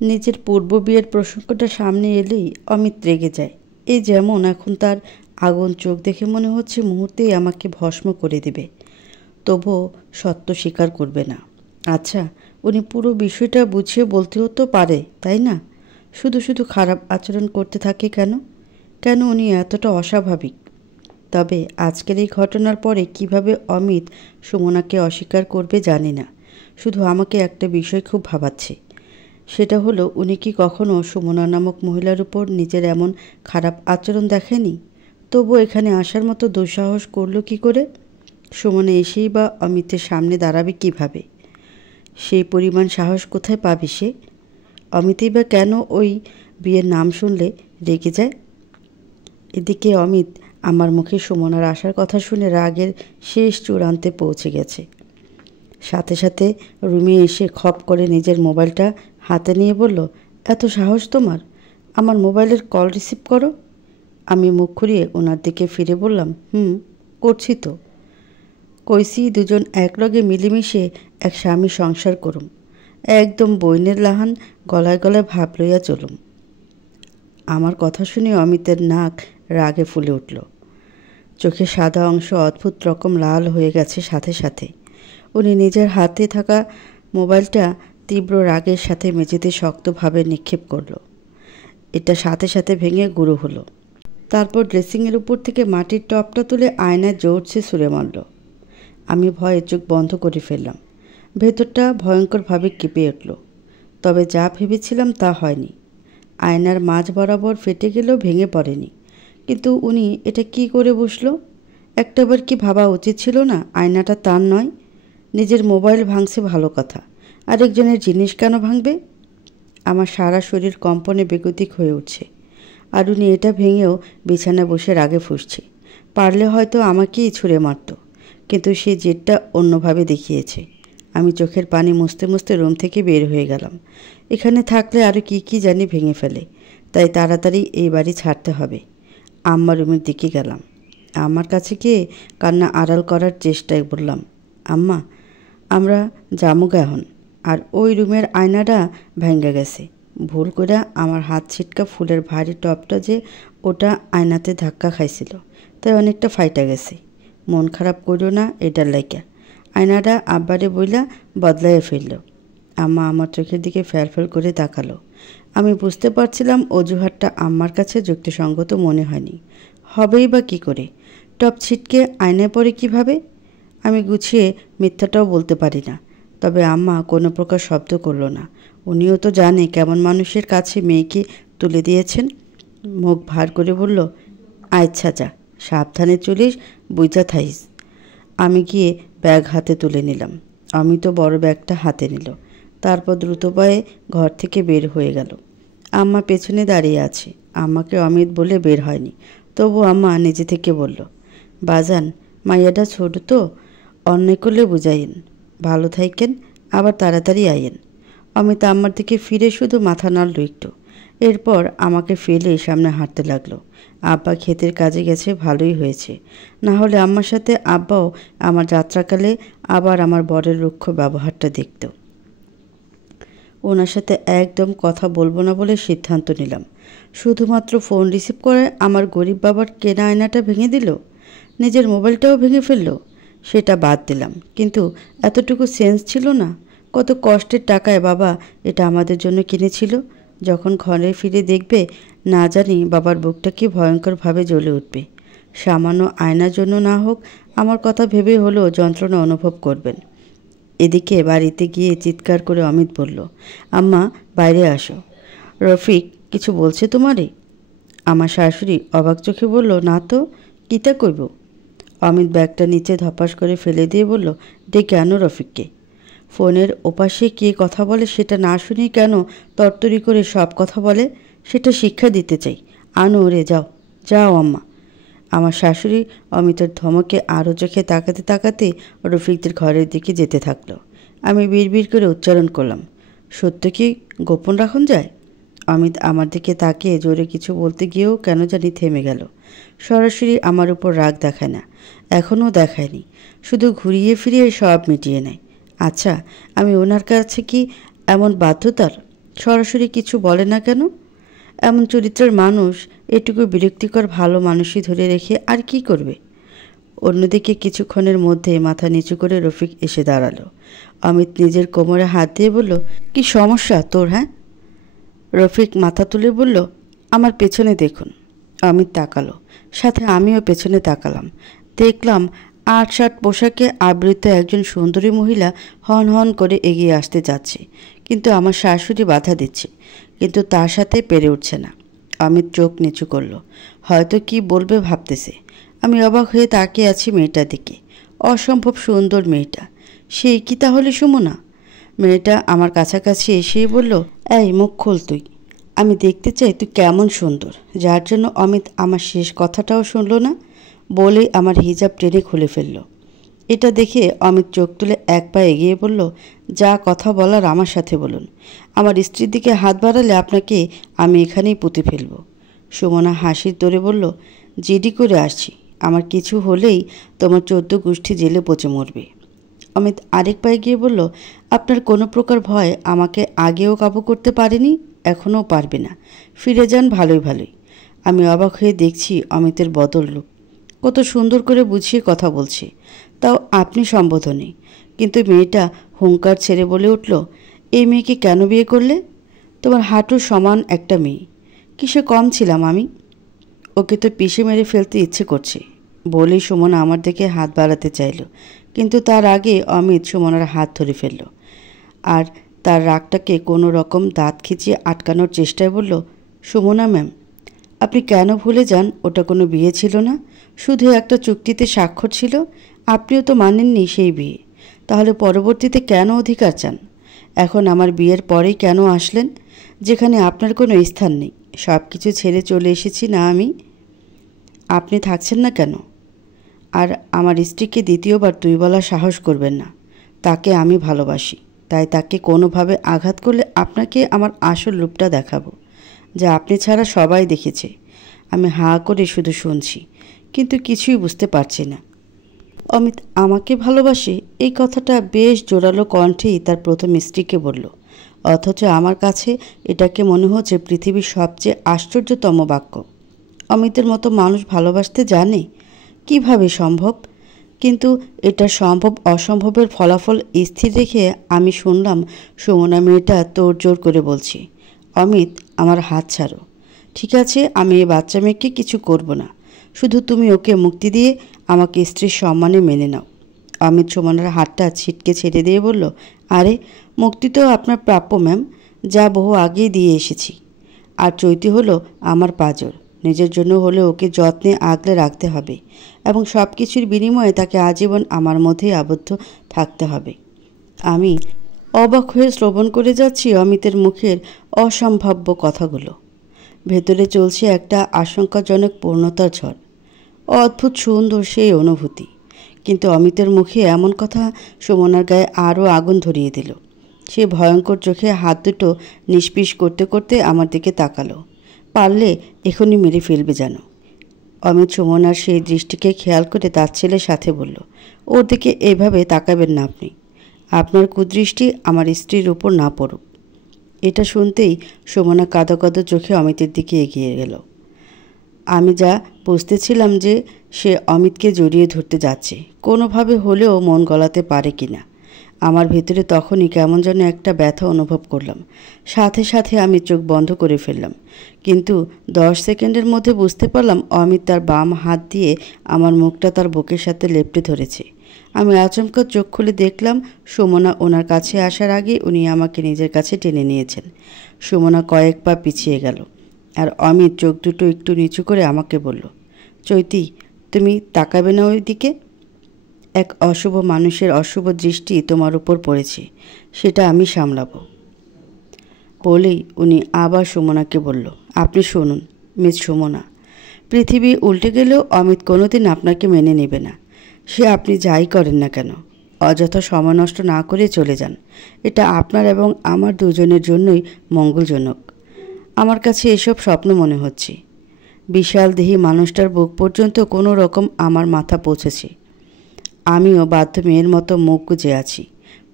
নিজের পূর্ব বিয়ের প্রসঙ্গটা সামনে এলেই অমিত রেগে যায়। এই যেমন এখন তার আগুন চোখ দেখে মনে হচ্ছে মুহূর্তেই আমাকে ভস্ম করে দেবে। তবুও সত্য স্বীকার করবে না। আচ্ছা, উনি পুরো বিষয়টা বুঝিয়ে বলতেও তো পারে, তাই না? শুধু শুধু খারাপ আচরণ করতে থাকে কেন? কেন উনি এতটা অস্বাভাবিক? তবে আজকের এই ঘটনার পরে কিভাবে অমিত সুমনাকে অস্বীকার করবে জানি না। শুধু আমাকে একটা বিষয় খুব ভাবাচ্ছে। সেটা হলো, উনি কি কখনো সুমনা নামক মহিলার উপর নিজের এমন খারাপ আচরণ দেখেনি? তবু এখানে আসার মতো দুঃসাহস করলো কি করে? সুমনা এসেই বা অমিতের সামনে দাঁড়াবে কিভাবে? সেই পরিমাণ সাহস কোথায় পাবে সে? অমিতই বা কেন ওই বিয়ের নাম শুনলে রেগে যায়? এদিকে অমিত আমার মুখে সুমনার আসার কথা শুনে রাগের শেষ চূড়ান্তে পৌঁছে গেছে। সাথে সাথে রুমে এসে খপ করে নিজের মোবাইলটা হাতে নিয়ে বলল, এত সাহস তোমার? আমার মোবাইলের কল রিসিভ করো। আমি মুখ ঘুরিয়ে ওনার দিকে ফিরে বললাম, করছি তো। কইসি দুজন একলগে মিলেমিশে এক স্বামী সংসার করুম। একদম বইনের লাহান গলায় গলায় ভাব লইয়া চলুম। আমার কথা শুনে অমিতের নাক রাগে ফুলে উঠল। চোখের সাদা অংশ অদ্ভুত রকম লাল হয়ে গেছে সাথে সাথে। উনি নিজের হাতে থাকা মোবাইলটা তীব্র রাগের সাথে মেঝেতে শক্তভাবে নিক্ষেপ করল। এটা সাথে সাথে ভেঙে গুঁড়ো হলো। তারপর ড্রেসিংয়ের উপর থেকে মাটির টপটা তুলে আয়নায় জোরছে ছুঁড়ে মারল। আমি ভয়ে চোখ বন্ধ করে ফেললাম। ভেতরটা ভয়ঙ্করভাবে কেঁপে উঠল। তবে যা ভেবেছিলাম তা হয়নি। আয়নার মাঝ বরাবর ফেটে গেলেও ভেঙে পড়েনি। কিন্তু উনি এটা কি করে বসলো? একটাবার কি ভাবা উচিত ছিল না আয়নাটা তার নয়? নিজের মোবাইল ভাঙছে ভালো কথা, আরেকজনের জিনিস কেন ভাঙবে? আমার সারা শরীর কম্পনে বেগতিক হয়ে উঠছে। আর উনি এটা ভেঙেও বিছানায় বসে রাগে ফুঁসছে। পারলে হয়তো আমাকেই ছুঁড়ে মারত, কিন্তু সে জেদটা অন্যভাবে দেখিয়েছে। আমি চোখের পানি মুছতে মুছতে রুম থেকে বের হয়ে গেলাম। এখানে থাকলে আরও কি জানি ভেঙে ফেলে, তাই তাড়াতাড়ি এই বাড়ি ছাড়তে হবে। আম্মা রুমের দিকে গেলাম। আমার কাছে গিয়ে কান্না আড়াল করার চেষ্টায় বললাম, আম্মা, আমরা জামুগা এখন। আর ওই রুমের আয়নাটা ভেঙে গেছে। ভুল করে আমার হাত ছিটকা ফুলের ভারী টপটা যে ওটা আয়নাতে ধাক্কা খাইছিল, তাই অনেকটা ফাইটা গেছে। মন খারাপ করিও না এটার লাইকা। আয়নাটা আব্বারে বইলা বদলাইয়া ফেলল। আম্মা আমার চোখের দিকে ফ্যালফ্যাল করে তাকালো। আমি বুঝতে পারছিলাম অজুহাতটা আম্মার কাছে যুক্তিসঙ্গত মনে হয়নি। হবেই বা কী করে? টপ ছিটকে আয়নায় পড়ে কিভাবে? আমি গুছিয়ে মিথ্যাটাও বলতে পারি না। তবে আম্মা কোনো প্রকার শব্দ করল না। উনিও তো জানে কেমন মানুষের কাছে মেয়েকে তুলে দিয়েছেন। মুখ ভার করে বলল, আচ্ছা যা, সাবধানে চলিস, বুঝা থাইস। আমি গিয়ে ব্যাগ হাতে তুলে নিলাম। অমিত বড় ব্যাগটা হাতে নিল। তারপর দ্রুত পায়ে ঘর থেকে বের হয়ে গেল। আম্মা পেছনে দাঁড়িয়ে আছে। আম্মাকে অমিত বলে বের হয়নি, তবু আম্মা নিজে থেকে বলল, বাজান, মাইয়াটা ছোট তো, অন্যায় করলে বুঝাইন। ভালো থাইকেন, আবার তাড়াতাড়ি আইয়েন। অমিত আম্মার দিকে ফিরে শুধু মাথা নাড়ল একটু। এরপর আমাকে ফেলে সামনে হাঁটতে লাগলো। আব্বা ক্ষেতের কাজে গেছে, ভালোই হয়েছে। না হলে আম্মার সাথে আব্বাও আমার যাত্রাকালে আবার আমার বরের রুক্ষ ব্যবহারটা দেখত। ওনার সাথে একদম কথা বলবো না বলে সিদ্ধান্ত নিলাম। শুধুমাত্র ফোন রিসিভ করে আমার গরিব বাবার কেনা আয়নাটা ভেঙে দিল, নিজের মোবাইলটাও ভেঙে ফেললো। সেটা বাদ দিলাম, কিন্তু এতটুকু সেন্স ছিল না? কত কষ্টের টাকায় বাবা এটা আমাদের জন্য কিনেছিল। যখন ঘরে ফিরে দেখবে, না জানি বাবার বুকটা কি ভয়ঙ্করভাবে জ্বলে উঠবে। সামান্য আয়নার জন্য না হোক, আমার কথা ভেবে হলেও যন্ত্রণা অনুভব করবেন। এদিকে বাড়িতে গিয়ে চিৎকার করে অমিত বলল, আম্মা, বাইরে আসো। রফিক কিছু বলছে তোমারে? আমার শাশুড়ি অবাক চোখে বলল, না তো, কিতা কইব? অমিত ব্যাগটা নিচে ধপাস করে ফেলে দিয়ে বলল, ডেকে আনো রফিককে। ফোনের ওপাশে কে কথা বলে সেটা না শুনি কেন তরতরি করে সব কথা বলে, সেটা শিক্ষা দিতে চাই। আনো ওরে, যাও যাও আম্মা। আমার শাশুড়ি অমিতের ধমকে আরও চোখে তাকাতে তাকাতে রফিকদের ঘরের দিকে যেতে থাকলো। আমি বিড়বিড় করে উচ্চারণ করলাম, সত্য কি গোপন রাখুন যায়? অমিত আমার দিকে তাকিয়ে জোরে কিছু বলতে গিয়েও কেন জানি থেমে গেল। সরাসরি আমার উপর রাগ দেখায় না, এখনও দেখায়নি, শুধু ঘুরিয়ে ফিরিয়ে সব মিটিয়ে নেয়। আচ্ছা, আমি ওনার কাছে কি এমন বাধ্যতার? সরাসরি কিছু বলে না কেন? এমন চরিত্রের মানুষ এটুকু বিরক্তিকর ভালো মানুষই ধরে রেখে আর কি করবে? অন্যদিকে কিছুক্ষণের মধ্যে মাথা নিচু করে রফিক এসে দাঁড়ালো। অমিত নিজের কোমরে হাত দিয়ে বলল, কি সমস্যা তোর? হ্যাঁ? রফিক মাথা তুলে বলল, আমার পেছনে দেখুন। অমিত তাকালো, সাথে আমিও পেছনে তাকালাম। দেখলাম আট শার্ট পোশাকে আবৃত একজন সুন্দরী মহিলা হন হন করে এগিয়ে আসতে যাচ্ছে, কিন্তু আমার শাশুড়ি বাধা দিচ্ছে, কিন্তু তার সাথে পেরে উঠছে না। অমিত চোখ নিচু করলো, হয়তো কি বলবে ভাবতেছে। আমি অবাক হয়ে তাকিয়ে আছি মেয়েটার দিকে। অসম্ভব সুন্দর মেয়েটা। সেই কি তাহলে সুমনা? মেয়েটা আমার কাছাকাছি এসেই বলল, এই মুখ খোল তুই, আমি দেখতে চাই তুই কেমন সুন্দর। যার জন্য অমিত আমার শেষ কথাটাও শুনল না, বলেই আমার হিজাব টেনে খুলে ফেলল। এটা দেখে অমিত চোখ তুলে এক পা এগিয়ে বলল, যা কথা বলার আমার সাথে বলুন। আমার স্ত্রীর দিকে হাত বাড়ালে আপনাকে আমি এখানেই পুঁতে ফেলব। সুমনা হাসির তোরে বলল, জিডি করে আসছি, আমার কিছু হলেই তোমার 14 গোষ্ঠী জেলে পচে মরবে। অমিত আরেক পায়ে গিয়ে বলল, আপনার কোনো প্রকার ভয় আমাকে আগেও কাবু করতে পারেনি, এখনও পারবে না। ফিরে যান ভালোই ভালোই। আমি অবাক হয়ে দেখছি অমিতের বদল লোক, কত সুন্দর করে বুঝিয়ে কথা বলছে, তাও আপনি সম্বোধনে। কিন্তু মেয়েটা হুঙ্কার ছেড়ে বলে উঠল, এই মেয়েকে কেন বিয়ে করলে? তোমার হাঁটুর সমান একটা মেয়ে, কিসে কম ছিলাম আমি? ওকে তো পিষে মেরে ফেলতে ইচ্ছে করছে। বলেই সুমনা আমার দিকে হাত বাড়াতে চাইল, কিন্তু তার আগে অমিত সুমনার হাত ধরে ফেলল আর তার রাগটাকে কোনো রকম দাঁত খিচিয়ে আটকানোর চেষ্টায় বলল, সুমনা ম্যাম, আপনি কেন ভুলে যান ওটা কোনো বিয়ে ছিল না, শুধু একটা চুক্তিতে স্বাক্ষর ছিল। আপনিও তো মানেননি সেই বিয়ে, তাহলে পরবর্তীতে কেন অধিকার চান? এখন আমার বিয়ের পরেই কেন আসলেন, যেখানে আপনার কোনো স্থান নেই? সব কিছু ছেড়ে চলে এসেছি না আমি? আপনি থাকছেন না কেন? আর আমার স্ত্রীকে দ্বিতীয়বার তুই বলার সাহস করবেন না। তাকে আমি ভালোবাসি, তাই তাকে কোনোভাবে আঘাত করলে আপনাকে আমার আসল রূপটা দেখাবো, যা আপনি ছাড়া সবাই দেখেছে। আমি হাঁ করে শুধু শুনছি, কিন্তু কিছুই বুঝতে পারছি না। অমিত আমাকে ভালোবাসে, এই কথাটা বেশ জোরালো কণ্ঠেই তার প্রথম স্ত্রীকে বলল, অথচ আমার কাছে এটাকে মনে হচ্ছে পৃথিবীর সবচেয়ে আশ্চর্যতম বাক্য। অমিতের মতো মানুষ ভালোবাসতে জানে, কিভাবে সম্ভব? কিন্তু এটা সম্ভব অসম্ভবের ফলাফল স্থির রেখে আমি শুনলাম সুমনা মেয়েটা তোড়জোড় করে বলছি, অমিত আমার হাত ছাড়ো। ঠিক আছে, আমি এই বাচ্চা মেয়েকে কিছু করব না, শুধু তুমি ওকে মুক্তি দিয়ে আমাকে স্ত্রীর সম্মানে মেনে নাও। অমিত সুমনার হাতটা ছিটকে ছেড়ে দিয়ে বলল, আরে মুক্তি তো আপনার প্রাপ্য ম্যাম, যা বহু আগেই দিয়ে এসেছি। আর চৈতি হলো আমার পাঁজর, নিজের জন্য হলে ওকে যত্নে আগলে রাখতে হবে এবং সব কিছুর বিনিময়ে তাকে আজীবন আমার মধ্যেই আবদ্ধ থাকতে হবে। আমি অবাক হয়ে শ্রবণ করে যাচ্ছি অমিতের মুখের অসম্ভাব্য কথাগুলো। ভেতরে চলছে একটা আশঙ্কাজনক পূর্ণতার ঝড়, অদ্ভুত সুন্দর সেই অনুভূতি। কিন্তু অমিতের মুখে এমন কথা সুমনার গায়ে আরও আগুন ধরিয়ে দিল। সে ভয়ঙ্কর চোখে হাত দুটো নিষ্পিস করতে করতে আমার দিকে তাকালো, পারলে এখনই মেরে ফেলবে যেন। অমিত সুমনার সেই দৃষ্টিকে খেয়াল করে তার ছেলের সাথে বলল, ওর দিকে এভাবে তাকাবেন না আপনি, আপনার কুদৃষ্টি আমার স্ত্রীর উপর না পড়ুক। এটা শুনতেই সুমনা কাঁদো কাঁদো চোখে অমিতের দিকে এগিয়ে গেল। আমি যা বুঝতেছিলাম যে সে অমিতকে জড়িয়ে ধরতে যাচ্ছে, কোনোভাবে হলেও মন গলাতে পারে কিনা। আমার ভিতরে তখনই কেমন যেন একটা ব্যথা অনুভব করলাম, সাথে সাথে আমি চোখ বন্ধ করে ফেললাম। কিন্তু 10 সেকেন্ডের মধ্যে বুঝতে পারলাম অমিত তার বাম হাত দিয়ে আমার মুখটা তার বুকের সাথে লেপ্টে ধরেছে। আমি আচমকা চোখ খুলে দেখলাম সুমনা ওনার কাছে আসার আগে উনি আমাকে নিজের কাছে টেনে নিয়েছেন। সুমনা কয়েক পা পিছিয়ে গেল আর অমিত চোখ দুটো একটু নিচু করে আমাকে বলল, চৈতি, তুমি তাকাবে না ওই দিকে? এক অশুভ মানুষের অশুভ দৃষ্টি তোমার উপর পড়েছে, সেটা আমি সামলাবো। বলেই উনি আবার সুমনাকে বলল, আপনি শুনুন মিস সুমনা, পৃথিবী উল্টে গেলেও অমিত কোনোদিন আপনাকে মেনে নেবে না। সে আপনি যাই করেন না কেন, অযথা সময় নষ্ট না করে চলে যান। এটা আপনার এবং আমার দুজনের জন্যই মঙ্গলজনক। আমার কাছে এসব স্বপ্ন মনে হচ্ছে। বিশাল দেহী মানুষটার বুক পর্যন্ত কোনো রকম আমার মাথা পৌঁছেছে। আমিও বাধ্য মেয়ের মতো মুখ গুজে আছি।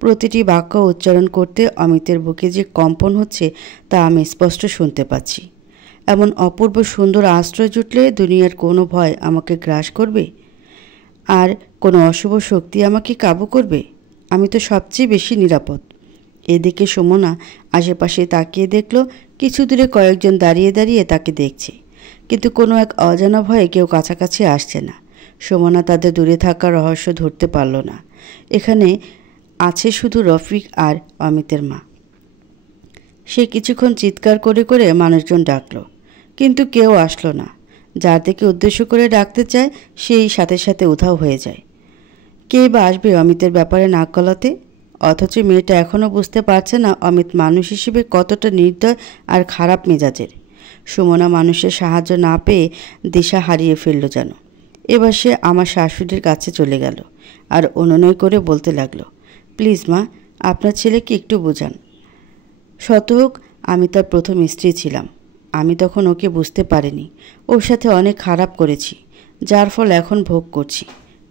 প্রতিটি বাক্য উচ্চারণ করতে অমিতের বুকে যে কম্পন হচ্ছে তা আমি স্পষ্ট শুনতে পাচ্ছি। এমন অপূর্ব সুন্দর আশ্রয় জুটলে দুনিয়ার কোনো ভয় আমাকে গ্রাস করবে? আর কোনো অশুভ শক্তি আমাকে কাবু করবে? আমি তো সবচেয়ে বেশি নিরাপদ। এদিকে সুমনা আশেপাশে তাকিয়ে দেখল কিছু দূরে কয়েকজন দাঁড়িয়ে দাঁড়িয়ে তাকে দেখছে, কিন্তু কোনো এক অজানা ভয়ে কেউ কাছাকাছি আসছে না। সুমনা তাদের দূরে থাকার রহস্য ধরতে পারল না। এখানে আছে শুধু রফিক আর অমিতের মা। সে কিছুক্ষণ চিৎকার করে করে মানুষজন ডাকল, কিন্তু কেউ আসলো না। যার দিকে উদ্দেশ্য করে ডাকতে চায় সেই সাথে সাথে উধাও হয়ে যায়। কে বা আসবে অমিতের ব্যাপারে নাক গলাতে? অথচ মেয়েটা এখনও বুঝতে পারছে না অমিত মানুষ হিসেবে কতটা নির্দয় আর খারাপ মেজাজের। সুমনা মানুষের সাহায্য না পেয়ে দিশা হারিয়ে ফেলল যেন। এবার সে আমার শাশুড়ির কাছে চলে গেল আর অনুনয় করে বলতে লাগলো, প্লিজ মা, আপনার ছেলেকে একটু বোঝান। শত হোক আমি তার প্রথম স্ত্রী ছিলাম। আমি তখন ওকে বুঝতে পারিনি। ওর সাথে অনেক খারাপ করেছি, যার ফল এখন ভোগ করছি।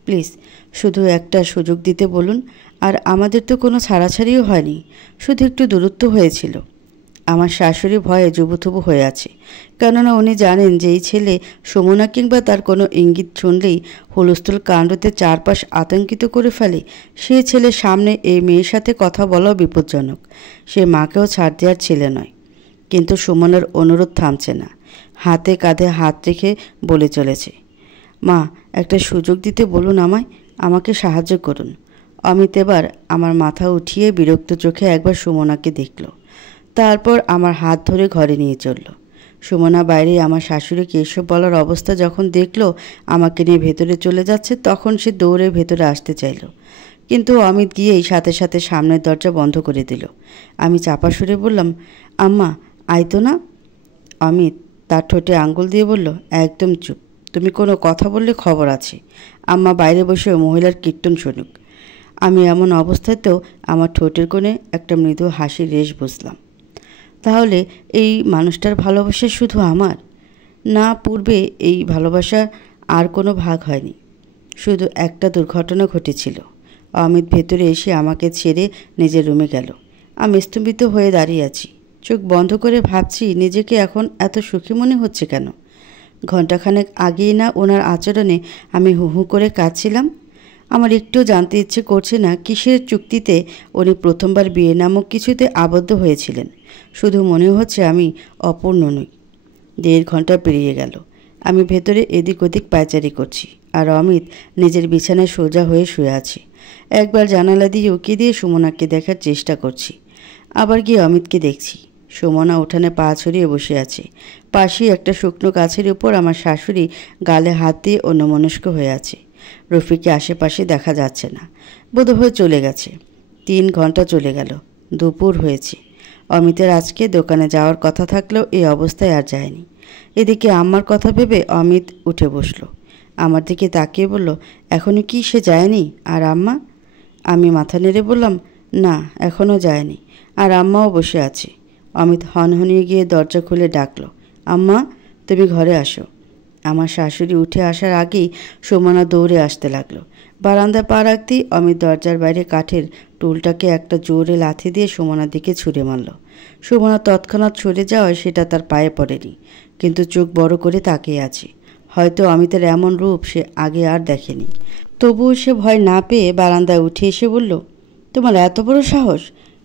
প্লিজ শুধু একটা সুযোগ দিতে বলুন। আর আমাদের তো কোনো ছাড়াছাড়িও হয়নি, শুধু একটু দূরত্ব হয়েছিল। আমার শাশুড়ি ভয়ে জুবুথুবু হয়ে আছে, কেননা উনি জানেন যে এই ছেলে সুমনা কিংবা তার কোনো ইঙ্গিত শুনলেই হুলস্থুল কাণ্ডতে চারপাশ আতঙ্কিত করে ফেলে। সে ছেলের সামনে এই মেয়ের সাথে কথা বলাও বিপজ্জনক। সে মাকেও ছাড় দেওয়ার ছেলে নয়। কিন্তু সুমনার অনুরোধ থামছে না। হাতে কাঁধে হাত রেখে বলে চলেছে, মা, একটা সুযোগ দিতে বলুন আমায়, আমাকে সাহায্য করুন। অমিত এবার আমার মাথা উঠিয়ে বিরক্ত চোখে একবার সুমনাকে দেখল, তারপর আমার হাত ধরে ঘরে নিয়ে চলল। সুমনা বাইরে আমার শাশুড়িকে এসব বলার অবস্থা যখন দেখল আমাকে নিয়ে ভেতরে চলে যাচ্ছে, তখন সে দৌড়ে ভেতরে আসতে চাইল, কিন্তু অমিত গিয়েই সাথে সাথে সামনের দরজা বন্ধ করে দিল। আমি চাপা সুরে বললাম, আম্মা, আইতো না। অমিত তার ঠোঁটে আঙ্গুল দিয়ে বলল, একদম চুপ, তুমি কোনো কথা বললে খবর আছে। আম্মা বাইরে বসে মহিলার কীর্তন শুনুক। আমি এমন অবস্থাতেও আমার ঠোঁটের কোণে একটা মৃদু হাসির রেশ বুঝলাম। তাহলে এই মানুষটার ভালোবাসা শুধু আমার না, পূর্বে এই ভালোবাসার আর কোনো ভাগ হয়নি। শুধু একটা দুর্ঘটনা ঘটেছিল। অমিত ভেতরে এসে আমাকে ছেড়ে নিজের রুমে গেল। আমি স্তম্ভিত হয়ে দাঁড়িয়ে আছি, চোখ বন্ধ করে ভাবছি নিজেকে এখন এত সুখী মনে হচ্ছে কেন। ঘণ্টাখানেক আগেই না ওনার আচরণে আমি হু হু করে কাঁদছিলাম। আমার একটু জানতে ইচ্ছে করছে না কিসের চুক্তিতে উনি প্রথমবার বিয়ে নামক কিছুতে আবদ্ধ হয়েছিলেন। শুধু মনে হচ্ছে আমি অপূর্ণ নই। 1.5 ঘন্টা পেরিয়ে গেল। আমি ভেতরে এদিক ওদিক পায়চারি করছি, আর অমিত নিজের বিছানায় সোজা হয়ে শুয়ে আছে। একবার জানালা দিয়ে উকি দিয়ে সুমনাকে দেখার চেষ্টা করছি, আবার গিয়ে অমিতকে দেখছি। সুমনা উঠানে পা ছড়িয়ে বসে আছে। পাশেই একটা শুকনো গাছের উপর আমার শাশুড়ি গালে হাত দিয়ে অন্যমনস্ক হয়ে আছে। রফিককে আশেপাশে দেখা যাচ্ছে না, বোধহয় চলে গেছে। 3 ঘন্টা চলে গেল, দুপুর হয়েছে। অমিতের আজকে দোকানে যাওয়ার কথা থাকলেও এই অবস্থায় আর যায়নি। এদিকে আম্মার কথা ভেবে অমিত উঠে বসল, আমার দিকে তাকিয়ে বলল, এখনও কি সে যায়নি? আর আম্মা? আমি মাথা নেড়ে বললাম, না, এখনও যায়নি। আর আম্মাও বসে আছে। অমিত হনহনিয়ে গিয়ে দরজা খুলে ডাকল, আম্মা, তুমি ঘরে আসো। আমার শাশুড়ি উঠে আসার আগেই সুমনা দৌড়ে আসতে লাগলো। বারান্দায় পা রাখতেই অমিত দরজার বাইরে কাঠের টুলটাকে একটা জোরে লাথি দিয়ে সুমনার দিকে ছুঁড়ে মারল। সুমনা তৎক্ষণাৎ সরে যাওয়ায় সেটা তার পায়ে পড়েনি, কিন্তু চোখ বড় করে তাকিয়ে আছে। হয়তো অমিতের এমন রূপ সে আগে আর দেখেনি। তবুও সে ভয় না পেয়ে বারান্দায় উঠে এসে বলল, তোমার এত বড় সাহস!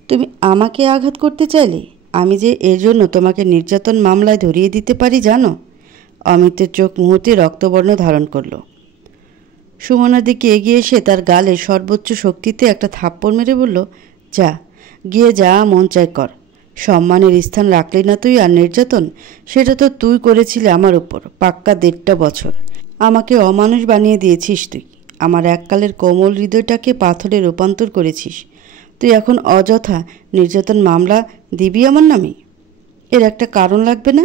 তুমি আমাকে আঘাত করতে চাইলে? আমি যে এর জন্য তোমাকে নির্যাতন মামলায় ধরিয়ে দিতে পারি জানো? অমিতের চোখ মুহূর্তে রক্তবর্ণ ধারণ করল। সুমনার দিকে এগিয়ে এসে তার গালে সর্বোচ্চ শক্তিতে একটা থাপ্পড় মেরে বলল, যা, গিয়ে যা মন চাই কর। সম্মানের স্থান রাখলি না তুই, আর নির্যাতন সেটা তো তুই করেছিলি আমার উপর পাক্কা 1.5 বছর। আমাকে অমানুষ বানিয়ে দিয়েছিস তুই। আমার এককালের কোমল হৃদয়টাকে পাথরে রূপান্তর করেছিস। তুই এখন অযথা নির্যাতন মামলা দিবি আমার নামে? এর একটা কারণ লাগবে না?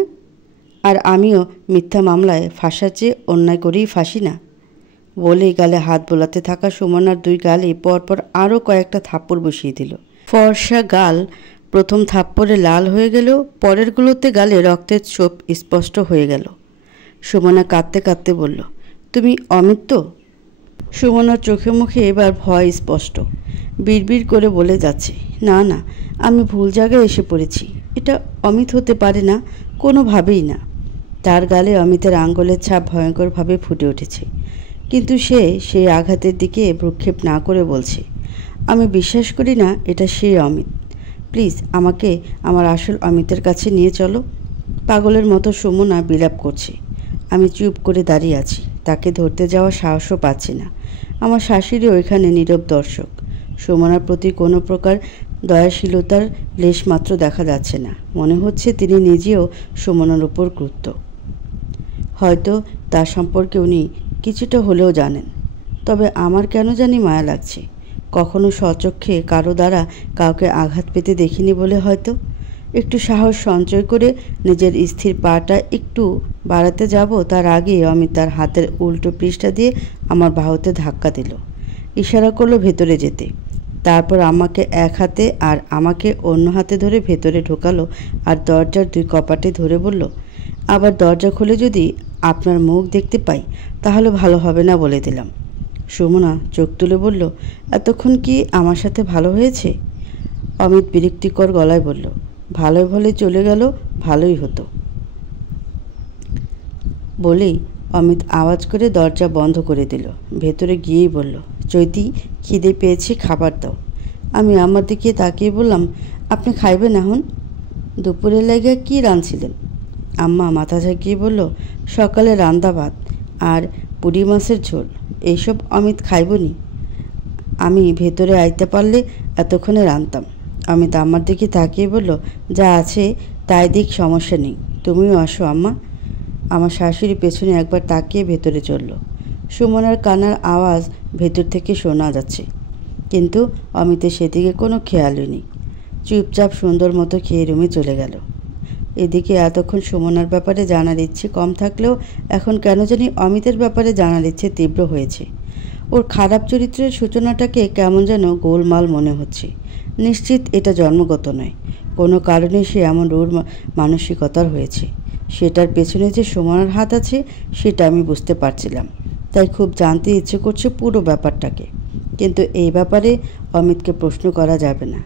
আর আমিও মিথ্যা মামলায় ফাঁসার চেয়ে অন্যায় করেই ফাঁসি না। বলেই গালে হাত বোলাতে থাকা সুমনার 2 গালে পরপর আরও কয়েকটা থাপ্পড় বসিয়ে দিল। ফর্সা গাল প্রথম থাপ্পড়ে লাল হয়ে গেল, পরেরগুলোতে গালে রক্তের ছোপ স্পষ্ট হয়ে গেল। সুমনা কাঁদতে কাঁদতে বলল, তুমি অমিত তো? সুমনার চোখে মুখে এবার ভয় স্পষ্ট। বিড়বিড় করে বলে যাচ্ছে, না না, আমি ভুল জায়গায় এসে পড়েছি। এটা অমিত হতে পারে না, কোনোভাবেই না। তার গালে অমিতের আঙ্গুলের ছাপ ভয়ঙ্করভাবে ফুটে উঠেছে, কিন্তু সে সেই আঘাতের দিকে ভ্রুক্ষেপ না করে বলছে, আমি বিশ্বাস করি না এটা সেই অমিত। প্লিজ আমাকে আমার আসল অমিতের কাছে নিয়ে চলো। পাগলের মতো সুমনা বিলাপ করছে। আমি চুপ করে দাঁড়িয়ে আছি, তাকে ধরতে যাওয়ার সাহসও পাচ্ছি না। আমার শাশুড়ি ওইখানে নীরব দর্শক। সুমনার প্রতি কোনো প্রকার দয়াশীলতার লেশমাত্র দেখা যাচ্ছে না। মনে হচ্ছে তিনি নিজেও সুমনার উপর ক্রুদ্ধ। হয়তো তার সম্পর্কে উনি কিছুটা হলেও জানেন, তবে আমার কেন জানি মায়া লাগছে। কখনো স্বচক্ষে কারো দ্বারা কাউকে আঘাত পেতে দেখিনি বলে হয়তো। একটু সাহস সঞ্চয় করে নিজের স্থির পাটা একটু বাড়াতে যাব, তার আগে অমিত তার হাতের উল্টো পৃষ্ঠা দিয়ে আমার বাহুতে ধাক্কা দিল। ইশারা করলো ভেতরে যেতে। তারপর আমাকে এক হাতে আর আমাকে অন্য হাতে ধরে ভেতরে ঢোকালো আর দরজার দুই কপাটে ধরে বলল, আবার দরজা খুলে যদি আপনার মুখ দেখতে পাই তাহলে ভালো হবে না বলে দিলাম। সুমনা চোখ তুলে বলল, এতক্ষণ কি আমার সাথে ভালো হয়েছে? অমিত বিরক্তিকর গলায় বলল, ভালোই ভালোই চলে গেল, ভালোই হতো। বলেই অমিত আওয়াজ করে দরজা বন্ধ করে দিল। ভেতরে গিয়েই বলল, চৈতি, খিদে পেয়েছে, খাবার দাও। আমি আমার দিকে তাকিয়ে বললাম, আপনি খাইবেন এখন? দুপুরের লাগে কী রাঁধছিলেন? আম্মা মাথা ঝাঁকিয়ে বলল, সকালে রান্দা ভাত আর পুঁটি মাছের ঝোল। এইসব অমিত খাইবনি। আমি ভেতরে আইতে পারলে এতক্ষণে রাঁধতাম। অমিত আমার দিকে তাকিয়ে বলল, যা আছে তাই দিক, সমস্যা নেই, তুমিও আসো আম্মা। আমার শাশুড়ি পেছনে একবার তাকিয়ে ভেতরে চলল। সুমনার কান্নার আওয়াজ ভেতর থেকে শোনা যাচ্ছে, কিন্তু অমিতের সেদিকে কোনো খেয়ালই নেই। চুপচাপ সুন্দর মতো খেয়ে রুমে চলে গেল। এদিকে এতক্ষণ সুমনার ব্যাপারে জানার ইচ্ছে কম থাকলেও এখন কেন জানি অমিতের ব্যাপারে জানার ইচ্ছে তীব্র হয়েছে। ওর খারাপ চরিত্রের সূচনাটাকে কেমন যেন গোলমাল মনে হচ্ছে। নিশ্চিত এটা জন্মগত নয়, কোনো কারণে সে এমন রূঢ় মানসিকতার হয়েছে। সেটার পেছনে যে সুমনার হাত আছে সেটা আমি বুঝতে পারছিলাম, তাই খুব জানতে ইচ্ছে করছে পুরো ব্যাপারটাকে। কিন্তু এই ব্যাপারে অমিতকে প্রশ্ন করা যাবে না।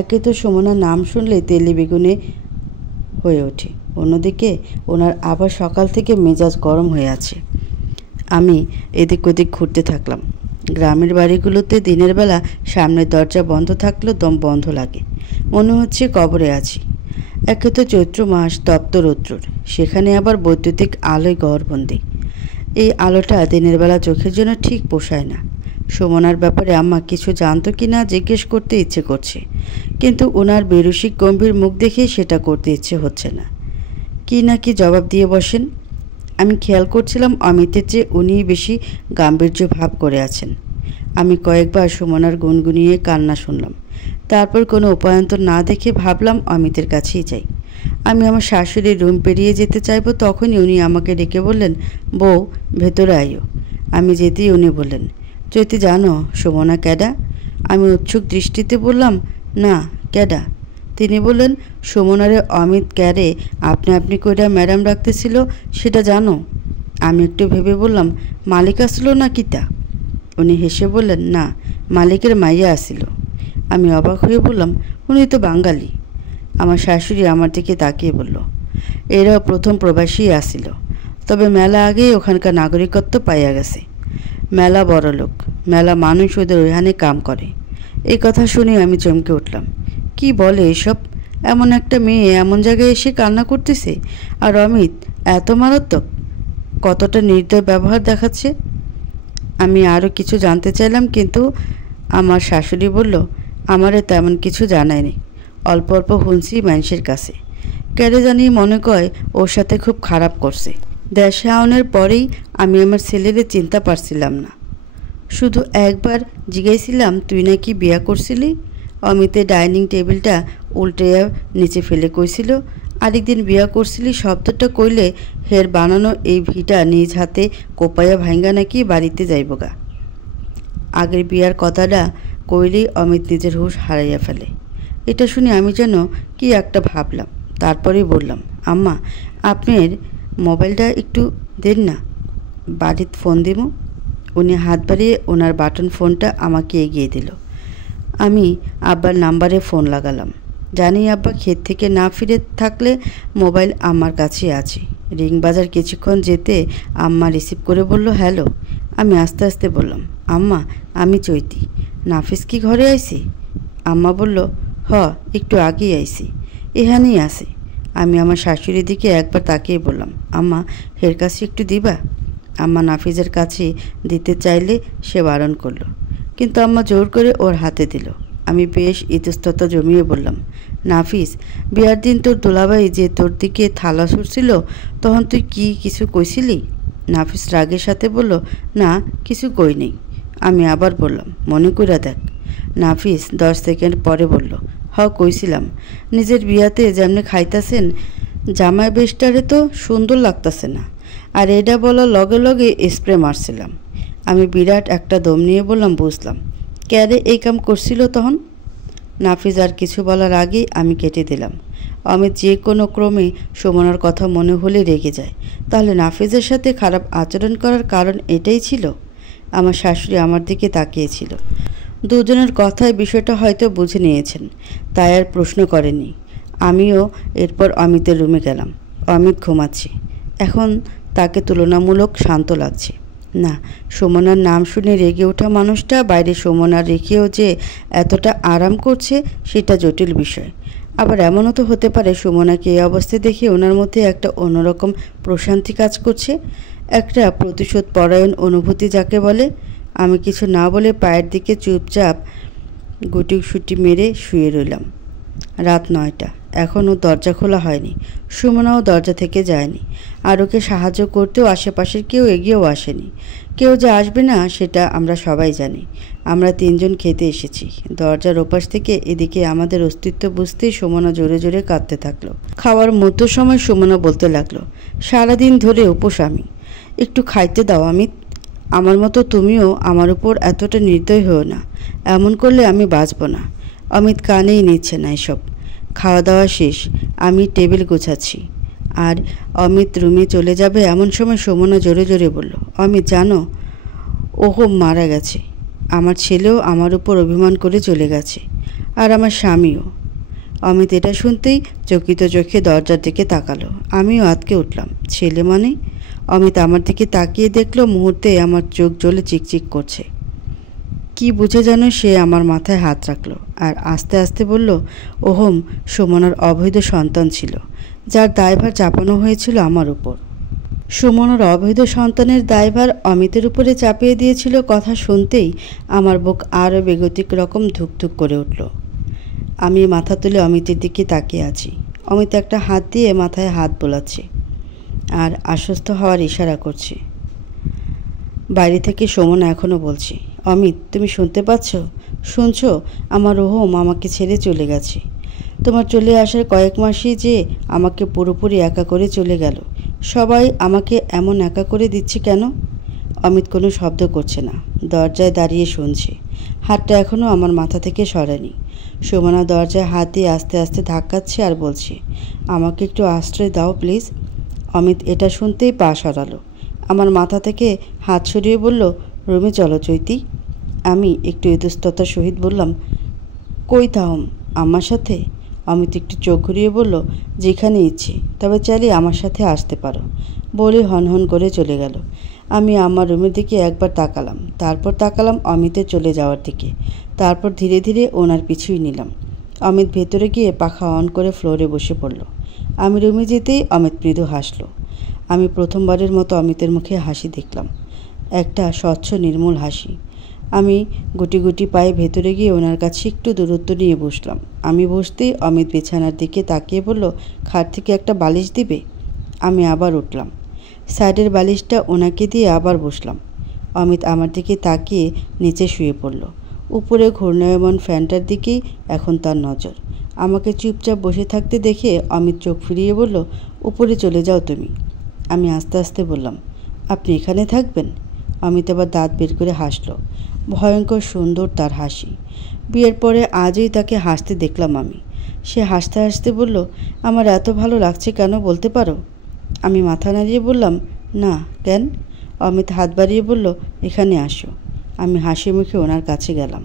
একে তো সুমনার নাম শুনলে তেলে বেগুনে হয়ে ওঠে, অন্যদিকে ওনার আবার সকাল থেকে মেজাজ গরম হয়ে আছে। আমি এদিক ওদিক ঘুরতে থাকলাম। গ্রামের বাড়িগুলোতে দিনের বেলা সামনের দরজা বন্ধ থাকলেও দম বন্ধ লাগে, মনে হচ্ছে কবরে আছি। একে তো চৈত্র মাস, তপ্ত রৌদ্র, সেখানে আবার বৈদ্যুতিক আলোয় ঘরবন্দি। এই আলোটা দিনের বেলা চোখের জন্য ঠিক পোষায় না। সুমনার ব্যাপারে আম্মা কিছু জানতো কি না জিজ্ঞেস করতে ইচ্ছে করছে, কিন্তু ওনার বেরসিক গম্ভীর মুখ দেখে সেটা করতে ইচ্ছে হচ্ছে না। কি না কি জবাব দিয়ে বসেন। আমি খেয়াল করছিলাম অমিতের চেয়ে উনিই বেশি গাম্ভীর্য ভাব করে আছেন। আমি কয়েকবার সুমনার গুনগুনিয়ে কান্না শুনলাম। তারপর কোনো উপায়ন্তর না দেখে ভাবলাম অমিতের কাছেই যাই। আমি আমার শাশুড়ির রুম পেরিয়ে যেতে চাইব, তখনই উনি আমাকে ডেকে বললেন, বউ ভেতরে আইও। আমি যেতেই উনি বললেন, চৈতি জানো সুমনা ক্যাডা? আমি উৎসুক দৃষ্টিতে বললাম, না ক্যাডা? তিনি বললেন, সুমনারে অমিত ক্যারে আপনি আপনি কইরা ম্যাডাম রাখতেছিল, সেটা জানো? আমি একটু ভেবে বললাম, মালিক আসলো না কিতা? উনি হেসে বললেন, না, মালিকের মাইয়া আসিল। আমি অবাক হয়ে বললাম, উনি তো বাঙালি। আমার শাশুড়ি আমার দিকে তাকিয়ে বলল, এরাও প্রথম প্রবাসী আসিল, তবে মেলা আগেই ওখানকার নাগরিকত্ব পাইয়া গেছে। মেলা বড় লোক, মেলা মানুষ ওদের ওইখানে কাম করে। এই কথা শুনে আমি চমকে উঠলাম। কি বলে এসব? এমন একটা মেয়ে এমন জায়গায় এসে কান্না করতেছে, আর অমিত এত মারাত্মক, কতটা নির্দয় ব্যবহার দেখাচ্ছে। আমি আরও কিছু জানতে চাইলাম, কিন্তু আমার শাশুড়ি বলল, আমারে তেমন কিছু জানায়নি, অল্প অল্প শুনছি মানুষের কাছে। কেড়ে জানি মনে কয় ওর সাথে খুব খারাপ করছে। দেশে আউনের পরেই আমি আমার ছেলেরে চিন্তা পারছিলাম না। শুধু একবার জিজ্ঞাসিলাম, তুই নাকি বিয়া করছিলি? অমিতে ডাইনিং টেবিলটা উল্টে নিচে ফেলে কইছিল, আরেকদিন বিয়া করছিলি শব্দটা কইলে হের বানানো এই ভিটা নিজ হাতে কোপাইয়া ভাঙ্গা নাকি বাড়িতে যাইবগা। আগের বিয়ার কথাটা কইলেই অমিত নিজের হুঁশ হারাইয়া ফেলে। এটা শুনে আমি যেন কি একটা ভাবলাম। তারপরেই বললাম, আম্মা আপনার মোবাইলটা একটু দেন না, বাড়িতে ফোন দিব। উনি হাত বাড়িয়ে ওনার বাটন ফোনটা আমাকে এগিয়ে দিল। আমি আব্বার নাম্বারে ফোন লাগালাম। জানি আব্বা ক্ষেত থেকে না ফিরে থাকলে মোবাইল আম্মার কাছে আছে। রিং বাজার কিছুক্ষণ যেতে আম্মা রিসিভ করে বলল, হ্যালো। আমি আস্তে আস্তে বললাম, আম্মা আমি চৈতি, নাফিস কি ঘরে আইছি? আম্মা বলল, হ একটু আগেই আইছি, এখানেই আছে। আমি আমার শাশুড়ির দিকে একবার তাকিয়ে বললাম, আম্মা হের কাছে একটু দিবা? আম্মা নাফিজের কাছে দিতে চাইলে সে বারণ করলো, কিন্তু আম্মা জোর করে ওর হাতে দিল। আমি বেশ ইতস্তত জমিয়ে বললাম, নাফিস, বিয়ার দিন তোর দোলাভাই যে তোর দিকে থালা ছুটছিল তখন তুই কিছু কইছিলি? নাফিস রাগের সাথে বলল, না কিছু কই নেই। আমি আবার বললাম, মনে কইরা দেখ। নাফিস 10 সেকেন্ড পরে বলল, কইছিলাম, নিজের বিয়াতে যেমনি খাইতাছেন জামাই বেশটারে তো সুন্দর লাগতাছে না। আর এটা বলার লগে লগে স্প্রে মারছিলাম। আমি বিরাট একটা দম নিয়ে বললাম, বুঝলাম। ক্যারে এই কাম করছিল তখন? নাফিজ আর কিছু বলার আগেই আমি কেটে দিলাম। অমিত যে কোনো ক্রমে সুমনার কথা মনে হলে রেগে যায়। তাহলে নাফিজের সাথে খারাপ আচরণ করার কারণ এটাই ছিল? আমার শাশুড়ি আমার দিকে তাকিয়েছিল। দুজনের কথায় বিষয়টা হয়তো বুঝে নিয়েছেন, তাই আর প্রশ্ন করেনি। আমিও এরপর অমিতের রুমে গেলাম। অমিত ঘুমাচ্ছে। এখন তাকে তুলনামূলক শান্ত লাগছে। না, সুমনার নাম শুনে রেগে ওঠা মানুষটা বাইরে সুমনার রেখেও যে এতটা আরাম করছে সেটা জটিল বিষয়। আবার এমনও তো হতে পারে সুমনাকে এই অবস্থায় দেখে ওনার মধ্যে একটা অন্যরকম প্রশান্তি কাজ করছে, একটা প্রতিশোধ পরায়ণ অনুভূতি যাকে বলে। আমি কিছু না বলে পায়ের দিকে চুপচাপ গুটিসুটি মেরে শুয়ে রইলাম। রাত 9টা, এখনও দরজা খোলা হয়নি। সুমনাও দরজা থেকে যায়নি। আর ওকে সাহায্য করতেও আশেপাশের কেউ এগিয়েও আসেনি। কেউ যে আসবে না সেটা আমরা সবাই জানি। আমরা 3 জন খেতে এসেছি। দরজার ওপাশ থেকে এদিকে আমাদের অস্তিত্ব বুঝতেই সুমনা জোরে জোরে কাঁদতে থাকলো। খাওয়ার মতো সময় সুমনা বলতে লাগলো, সারাদিন ধরে উপোস আমি, একটু খাইতে দাও অমিত। আমার মতো তুমিও আমার উপর এতটা নির্দয় হও না, এমন করলে আমি বাঁচব না। অমিত কানেই নিচ্ছে না এসব। খাওয়া দাওয়া শেষ, আমি টেবিল গোছাচ্ছি আর অমিত রুমে চলে যাবে এমন সময় সুমনা জোরে জোরে বলল, অমিত জানো ওহো মারা গেছে। আমার ছেলেও আমার উপর অভিমান করে চলে গেছে, আর আমার স্বামীও। অমিত এটা শুনতেই চকিত চোখে দরজার দিকে তাকালো। আমিও আঁতকে উঠলাম। ছেলে মানে? অমিত আমার দিকে তাকিয়ে দেখলো, মুহূর্তে আমার চোখ জ্বলে চিকচিক করছে। কি বুঝে যেন সে আমার মাথায় হাত রাখলো আর আস্তে আস্তে বলল, ওহম সুমনার অবৈধ সন্তান ছিল, যার দায়ভার চাপানো হয়েছিল আমার উপর। সুমনার অবৈধ সন্তানের দায়ভার অমিতের উপরে চাপিয়ে দিয়েছিল। কথা শুনতেই আমার বুক আরও বেগতিক রকম ধুকধুক করে উঠল। আমি মাথা তুলে অমিতের দিকে তাকিয়ে আছি। অমিত একটা হাত দিয়ে মাথায় হাত বোলাচ্ছে আর আশ্বস্ত হওয়ার ইশারা করছে। বাইরে থেকে সুমনা এখনও বলছে, অমিত তুমি শুনতে পাচ্ছ? শুনছো? আমার ওহম আমাকে ছেড়ে চলে গেছে। তোমার চলে আসার কয়েক মাসই যে আমাকে পুরোপুরি একা করে চলে গেল। সবাই আমাকে এমন একা করে দিচ্ছে কেন? অমিত কোনো শব্দ করছে না, দরজায় দাঁড়িয়ে শুনছে। হাতটা এখনও আমার মাথা থেকে সরেনি। সুমনা দরজায় হাত দিয়ে আস্তে আস্তে ধাক্কাচ্ছে আর বলছে, আমাকে একটু আশ্রয় দাও প্লিজ। অমিত এটা শুনতেই পা সরালো। আমার মাথা থেকে হাত সরিয়ে বলল, রুমে চলো চৈতি। আমি একটু ইতস্ততার সহিত বললাম, কই তাহম? আমার সাথে? অমিত একটু চোখ ঘুরিয়ে বলল, যেখানে ইচ্ছে, তবে চাইলে আমার সাথে আসতে পারো, বলে হনহন করে চলে গেল। আমি আমার রুমের দিকে একবার তাকালাম, তারপর তাকালাম অমিতের চলে যাওয়ার দিকে, তারপর ধীরে ধীরে ওনার পিছুই নিলাম। অমিত ভেতরে গিয়ে পাখা অন করে ফ্লোরে বসে পড়ল। আমি রুমে যেতেই অমিত মৃদু হাসল। আমি প্রথমবারের মতো অমিতের মুখে হাসি দেখলাম, একটা স্বচ্ছ নির্মল হাসি। আমি গুটি গুটি পায়ে ভেতরে গিয়ে ওনার কাছে একটু দূরত্ব নিয়ে বসলাম। আমি বসতেই অমিত বিছানার দিকে তাকিয়ে বলল, খাট থেকে একটা বালিশ দিবে? আমি আবার উঠলাম, সাইডের বালিশটা ওনাকে দিয়ে আবার বসলাম। অমিত আমার দিকে তাকিয়ে নিচে শুয়ে পড়ল। উপরে ঘূর্ণায়মান ফ্যানটার দিকেই এখন তার নজর। আমাকে চুপচাপ বসে থাকতে দেখে অমিত চোখ ফিরিয়ে বলল, উপরে চলে যাও তুমি। আমি আস্তে আস্তে বললাম, আপনি এখানে থাকবেন? অমিত আবার দাঁত বের করে হাসল। ভয়ঙ্কর সুন্দর তার হাসি। বিয়ের পরে আজই তাকে হাসতে দেখলাম আমি। সে হাসতে হাসতে বলল, আমার এত ভালো লাগছে কেন বলতে পারো? আমি মাথা নাড়িয়ে বললাম, না কেন? অমিত হাত বাড়িয়ে বলল, এখানে আসো। আমি হাসি মুখে ওনার কাছে গেলাম।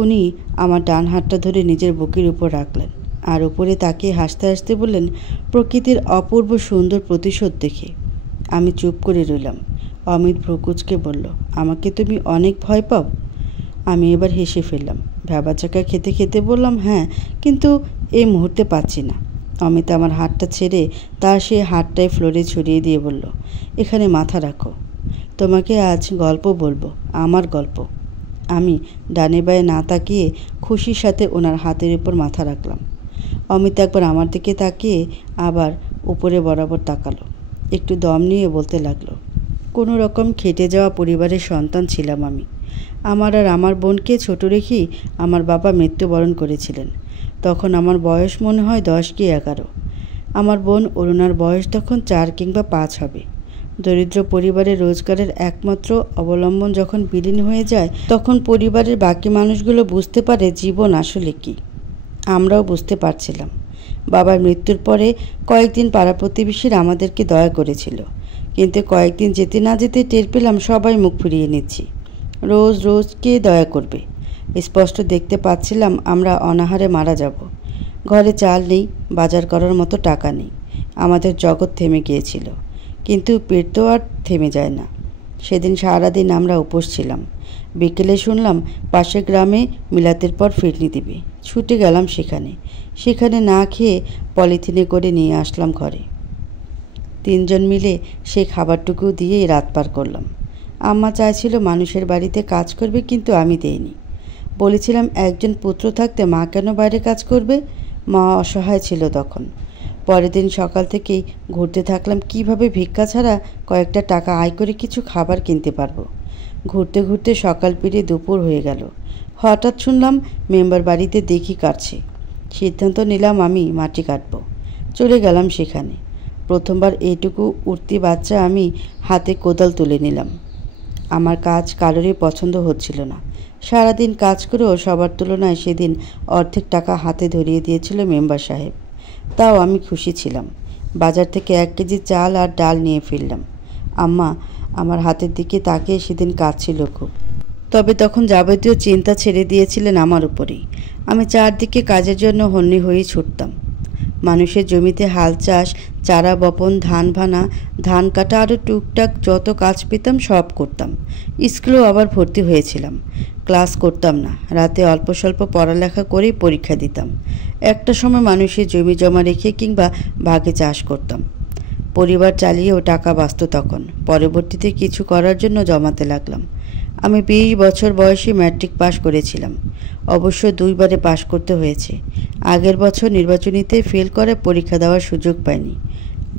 উনি আমার ডান হাতটা ধরে নিজের বুকের উপর রাখলেন আর উপরে তাকিয়ে হাসতে হাসতে বললেন, প্রকৃতির অপূর্ব সুন্দর প্রতিশোধ দেখে। আমি চুপ করে রইলাম। অমিত ভ্রুকুচকে বলল, আমাকে তুমি অনেক ভয় পাও? আমি এবার হেসে ফেললাম। ভ্যাবাচাকা খেতে খেতে বললাম, হ্যাঁ, কিন্তু এই মুহূর্তে পাচ্ছি না। অমিত আমার হাতটা ছেড়ে তার সেই হাতটাই ফ্লোরে ছড়িয়ে দিয়ে বলল, এখানে মাথা রাখো। তোমাকে আজ গল্প বলবো, আমার গল্প। আমি ডানে বায়ে না তাকিয়ে খুশির সাথে ওনার হাতের উপর মাথা রাখলাম। অমিত একবার আমার দিকে তাকিয়ে আবার উপরে বরাবর তাকালো। একটু দম নিয়ে বলতে লাগলো, কোনো রকম খেটে যাওয়া পরিবারের সন্তান ছিলাম আমি। আমার আর আমার বোনকে ছোট রেখেই আমার বাবা মৃত্যুবরণ করেছিলেন। তখন আমার বয়স মনে হয় 10 কি 11। আমার বোন অরুণার বয়স তখন 4 কিংবা 5 হবে। দরিদ্র পরিবারের রোজগারের একমাত্র অবলম্বন যখন বিলীন হয়ে যায়, তখন পরিবারের বাকি মানুষগুলো বুঝতে পারে জীবন আসলে কী। আমরাও বুঝতে পারছিলাম। বাবার মৃত্যুর পরে কয়েকদিন পাড়া প্রতিবেশীরা আমাদেরকে দয়া করেছিল, কিন্তু কয়েকদিন যেতে না যেতে টের পেলাম সবাই মুখ ফিরিয়ে নিচ্ছি। রোজ রোজ কে দয়া করবে? স্পষ্ট দেখতে পাচ্ছিলাম আমরা অনাহারে মারা যাব। ঘরে চাল নেই, বাজার করার মতো টাকা নেই। আমাদের জগৎ থেমে গিয়েছিল, কিন্তু পেট তো আর থেমে যায় না। সেদিন সারাদিন আমরা উপোস ছিলাম। বিকেলে শুনলাম পাশের গ্রামে মিলাতের পর ফিরনি দিবে। ছুটে গেলাম সেখানে না খেয়ে পলিথিনে করে নিয়ে আসলাম ঘরে। 3 জন মিলে সেই খাবারটুকু দিয়েই রাত পার করলাম। আম্মা চাইছিল মানুষের বাড়িতে কাজ করবে, কিন্তু আমি দেইনি। বলেছিলাম একজন পুত্র থাকতে মা কেন বাইরে কাজ করবে? মা অসহায় ছিল তখন। পরের দিন সকাল থেকেই ঘুরতে থাকলাম কিভাবে ভিক্ষা ছাড়া কয়েকটা টাকা আয় করে কিছু খাবার কিনতে পারবো। ঘুরতে ঘুরতে সকাল পেরিয়ে দুপুর হয়ে গেল। হঠাৎ শুনলাম মেম্বার বাড়িতে দেখি কাটছে। সিদ্ধান্ত নিলাম আমি মাটি কাটবো। চলে গেলাম সেখানে। প্রথমবার এইটুকু উঠতি বাচ্চা আমি হাতে কোদাল তুলে নিলাম। আমার কাজ কারোরই পছন্দ হচ্ছিল না। সারাদিন কাজ করেও সবার তুলনায় সেদিন অর্ধেক টাকা হাতে ধরিয়ে দিয়েছিল মেম্বার সাহেব। তাও আমি খুশি ছিলাম। বাজার থেকে 1 কেজি চাল আর ডাল নিয়ে ফিরলাম। আম্মা আমার হাতের দিকে তাকিয়ে সেদিন কাঁদছিল খুব। তবে তখন যাবতীয় চিন্তা ছেড়ে দিয়েছিলেন আমার উপরেই। আমি চারদিকে কাজের জন্য হন্যে হয়েই ছুটতাম। মানুষের জমিতে হাল চাষ, চারা বপন, ধান ভানা, ধান কাটা আরও টুকটাক যত কাজ পেতাম সব করতাম। স্কুলেও আবার ভর্তি হয়েছিলাম। ক্লাস করতাম না, রাতে অল্প স্বল্প পড়ালেখা করেই পরীক্ষা দিতাম। একটা সময় মানুষের জমি জমা রেখে কিংবা ভাগে চাষ করতাম। পরিবার চালিয়েও টাকা বাঁচত তখন। পরবর্তীতে কিছু করার জন্য জমাতে লাগলাম। আমি 20 বছর বয়সে ম্যাট্রিক পাশ করেছিলাম। অবশ্য 2 বারে পাশ করতে হয়েছে। আগের বছর নির্বাচনীতে ফেল করে পরীক্ষা দেওয়ার সুযোগ পাইনি।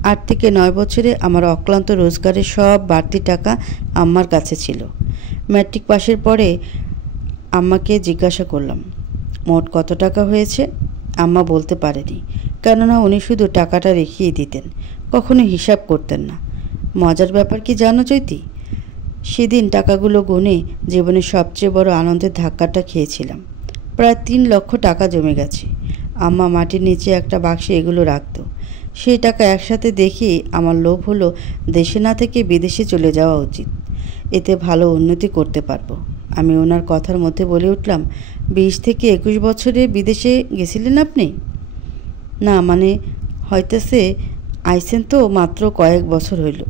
8 থেকে 9 বছরে আমার অক্লান্ত রোজগারের সব বাড়তি টাকা আম্মার কাছে ছিল। ম্যাট্রিক পাশের পরে আম্মাকে জিজ্ঞাসা করলাম, মোট কত টাকা হয়েছে? আম্মা বলতে পারেনি, কেননা উনি শুধু টাকাটা রেখেই দিতেন, কখনো হিসাব করতেন না। মজার ব্যাপার কি জানো চৈতি? সেদিন টাকাগুলো গুনে জীবনের সবচেয়ে বড় আনন্দের ধাক্কাটা খেয়েছিলাম। প্রায় 3 লক্ষ টাকা জমে গেছে। আম্মা মাটির নিচে একটা বাক্সে এগুলো রাখত। সেই টাকা একসাথে দেখে আমার লোভ হলো দেশে না থেকে বিদেশে চলে যাওয়া উচিত। এতে ভালো উন্নতি করতে পারবো। আমি ওনার কথার মধ্যে বলে উঠলাম, 20 থেকে 21 বছরে বিদেশে গেছিলেন আপনি? না, মানে হইতেছে আইসেন তো মাত্র কয়েক বছর হইল।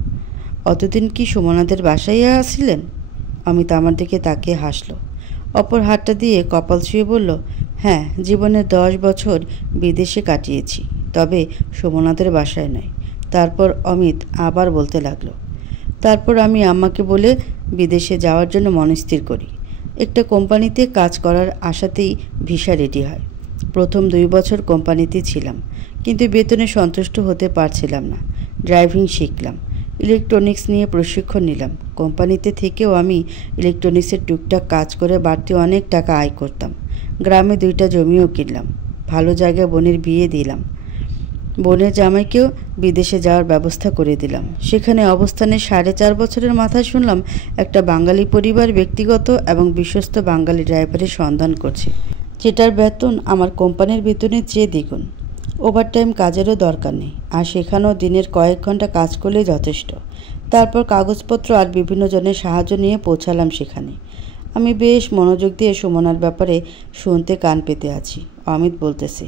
অতদিন কি সুমনাদের বাসায় আসছিলেন? অমিত আমার দিকে তাকিয়ে হাসল। অপর হাতটা দিয়ে কপাল ছুঁয়ে বলল, হ্যাঁ, জীবনের 10 বছর বিদেশে কাটিয়েছি, তবে সুমনাদের বাসায় নয়। তারপর অমিত আবার বলতে লাগলো, তারপর আমি আম্মাকে বলে বিদেশে যাওয়ার জন্য মনস্থির করি। একটা কোম্পানিতে কাজ করার আশাতেই ভিসা রেডি হয়। প্রথম 2 বছর কোম্পানিতে ছিলাম, কিন্তু বেতনে সন্তুষ্ট হতে পারছিলাম না। ড্রাইভিং শিখলাম, ইলেকট্রনিক্স নিয়ে প্রশিক্ষণ নিলাম। কোম্পানিতে থেকেও আমি ইলেকট্রনিক্সের টুকটাক কাজ করে বাড়তি অনেক টাকা আয় করতাম। গ্রামে 2টা জমিও কিনলাম। ভালো জায়গায় বোনের বিয়ে দিলাম। বোনের জামাইকেও বিদেশে যাওয়ার ব্যবস্থা করে দিলাম। সেখানে অবস্থানের 4.5 বছরের মাথায় শুনলাম একটা বাঙালি পরিবার ব্যক্তিগত এবং বিশ্বস্ত বাঙালি ড্রাইভারের সন্ধান করছে, যেটার বেতন আমার কোম্পানির বেতনের চেয়ে দ্বিগুণ। ওভারটাইম কাজেরও দরকার নেই, আর সেখানেও দিনের কয়েক ঘন্টা কাজ করলেই যথেষ্ট। তারপর কাগজপত্র আর বিভিন্ন জনের সাহায্য নিয়ে পৌঁছালাম সেখানে। আমি বেশ মনোযোগ দিয়ে সুমনার ব্যাপারে শুনতে কান পেতে আছি। অমিত বলতেছে,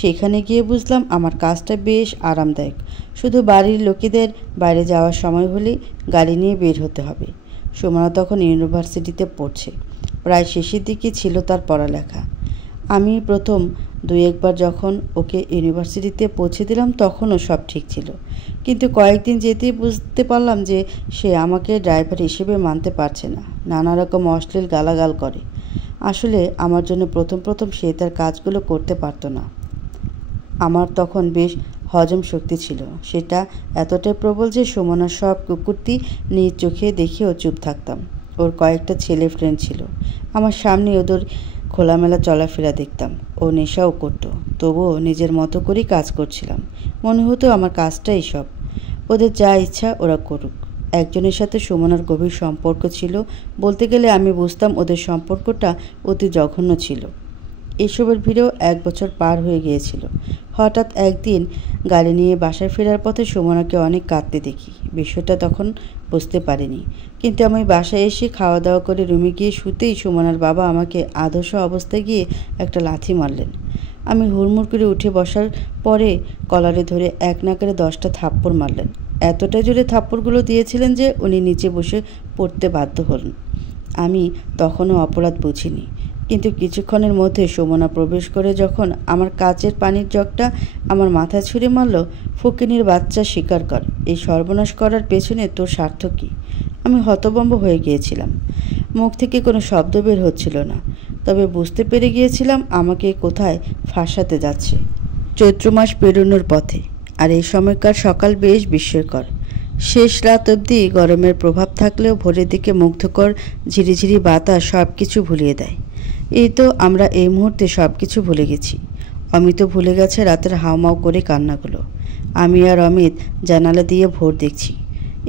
সেখানে গিয়ে বুঝলাম আমার কাজটা বেশ আরামদায়ক। শুধু বাড়ির লোকেদের বাইরে যাওয়ার সময় হলেই গাড়ি নিয়ে বের হতে হবে। সুমনা তখন ইউনিভার্সিটিতে পড়ছে, প্রায় শেষের দিকে ছিল তার পড়ালেখা। আমি প্রথম 2-1 বার যখন ওকে ইউনিভার্সিটিতে পৌঁছে দিলাম তখনও সব ঠিক ছিল, কিন্তু কয়েকদিন যেতেই বুঝতে পারলাম যে সে আমাকে ড্রাইভার হিসেবে মানতে পারছে না। নানা রকম অশ্লীল গালাগাল করে। আসলে আমার জন্য প্রথম সে তার কাজগুলো করতে পারতো না। আমার তখন বেশ হজম শক্তি ছিল, সেটা এতটাই প্রবল যে সুমনার সব কুকুরটি নিজ চোখে দেখেও চুপ থাকতাম। ওর কয়েকটা ছেলে ফ্রেন্ড ছিল, আমার সামনে ওদের খোলামেলা চলাফেরা দেখতাম। ও নেশাও করতো, তবুও নিজের মতো করেই কাজ করছিলাম। মনে হতো আমার কাজটাই সব, ওদের যা ইচ্ছা ওরা করুক। একজনের সাথে সুমনার গভীর সম্পর্ক ছিল, বলতে গেলে আমি বুঝতাম ওদের সম্পর্কটা অতি জঘন্য ছিল। এসবের ভিড়েও 1 বছর পার হয়ে গিয়েছিল। হঠাৎ একদিন গাড়ি নিয়ে বাসায় ফেরার পথে সুমনাকে অনেক কাঁদতে দেখি। বিষয়টা তখন বুঝতে পারিনি, কিন্তু আমি বাসায় এসে খাওয়া দাওয়া করে রুমে গিয়ে শুতেই সুমনার বাবা আমাকে আধস অবস্থায় গিয়ে একটা লাথি মারলেন। আমি হুড়মুড় করে উঠে বসার পরে কলারে ধরে এক নাগাড়ে 10টা থাপ্পড় মারলেন। এতটা জোরে থাপ্পড়গুলো দিয়েছিলেন যে উনি নিচে বসে পড়তে বাধ্য হলেন। আমি তখনও অপরাধ বুঝিনি, কিন্তু কিছুক্ষণের মধ্যে সুমনা প্রবেশ করে যখন আমার কাচের পানির জগটা আমার মাথায় ছুঁড়ে মারল, ফকিনীর বাচ্চা স্বীকার কর, এই সর্বনাশ করার পেছনে তোর স্বার্থ কী? আমি হতভম্ব হয়ে গিয়েছিলাম। মুখ থেকে কোনো শব্দ বের হচ্ছিল না, তবে বুঝতে পেরে গিয়েছিলাম আমাকে কোথায় ফাঁসাতে যাচ্ছে। চৈত্র মাস পেরোনোর পথে, আর এই সময়কার সকাল বেশ বিস্ময়কর। শেষ রাত অবধি গরমের প্রভাব থাকলেও ভোরের দিকে মুগ্ধকর ঝিরিঝিরি বাতাস সব কিছু ভুলিয়ে দেয়। এই তো আমরা এই মুহূর্তে সব কিছু ভুলে গেছি। অমিতও ভুলে গেছে রাতের হাউমাউ করে কান্নাগুলো। আমি আর অমিত জানালা দিয়ে ভোর দেখছি।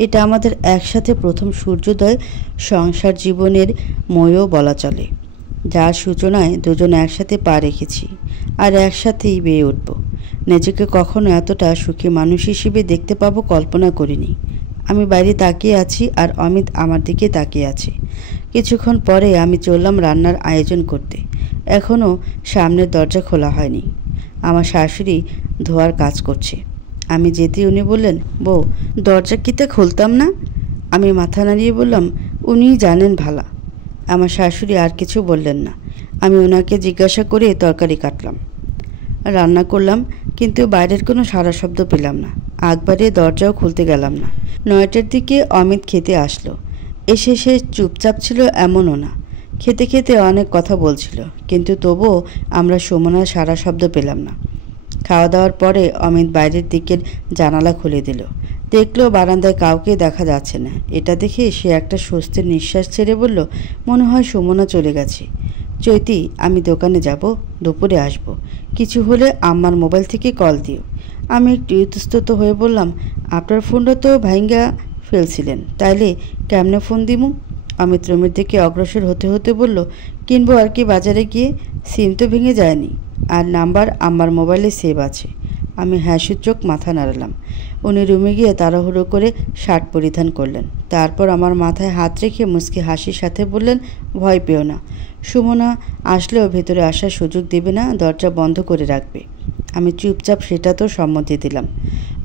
এটা আমাদের একসাথে প্রথম সূর্যোদয়, সংসার জীবনের ময়ও বলা চলে, যার সূচনায় দুজন একসাথে পা রেখেছি আর একসাথেই বেয়ে উঠব। নিজেকে কখনো এতটা সুখী মানুষ হিসেবে দেখতে পাবো কল্পনা করিনি। আমি বাইরে তাকিয়ে আছি আর অমিত আমার দিকে তাকিয়ে আছে। কিছুক্ষণ পরে আমি চললাম রান্নার আয়োজন করতে। এখনও সামনের দরজা খোলা হয়নি। আমার শাশুড়ি ধোয়ার কাজ করছে। আমি যেতে উনি বললেন, বউ, দরজা কিতে খুলতাম না? আমি মাথা নাড়িয়ে বললাম, উনিই জানেন ভালা। আমার শাশুড়ি আর কিছু বললেন না। আমি ওনাকে জিজ্ঞাসা করে তরকারি কাটলাম, রান্না করলাম, কিন্তু বাইরের কোনো সারা শব্দ পেলাম না। আগ বাড়িয়ে দরজাও খুলতে গেলাম না। 9টার দিকে অমিত খেতে আসলো। এসে সে চুপচাপ ছিল এমনও না, খেতে খেতে অনেক কথা বলছিল, কিন্তু তবুও আমরা সুমনার সারা শব্দ পেলাম না। খাওয়া দাওয়ার পরে অমিত বাইরের দিকের জানালা খুলে দিল। দেখলো বারান্দায় কাউকে দেখা যাচ্ছে না। এটা দেখে সে একটা স্বস্তির নিঃশ্বাস ছেড়ে বলল, মনে হয় সুমনা চলে গেছে। চৈতি, আমি দোকানে যাব, দুপুরে আসব, কিছু হলে আমার মোবাইল থেকে কল দিও। আমি একটু ইতস্তত হয়ে বললাম, আপনার ফোনটা তো ভাঙ্গা ফেলছিলেন, তাইলে কেমনে ফোন দিমু? অমিত রুমের দিকে অগ্রসর হতে হতে বলল, কিনবো আর কি বাজারে গিয়ে, সিম তো ভেঙে যায়নি, আর নাম্বার আমার মোবাইলে সেভ আছে। আমি হ্যাঁসূচক মাথা নাড়ালাম। উনি রুমে গিয়ে তাড়াহুড়ো করে শার্ট পরিধান করলেন। তারপর আমার মাথায় হাত রেখে মুচকি হাসির সাথে বললেন, ভয় পেও না, সুমনা আসলেও ভেতরে আসার সুযোগ দেবে না, দরজা বন্ধ করে রাখবে। আমি চুপচাপ সেটা তো সম্মতি দিলাম।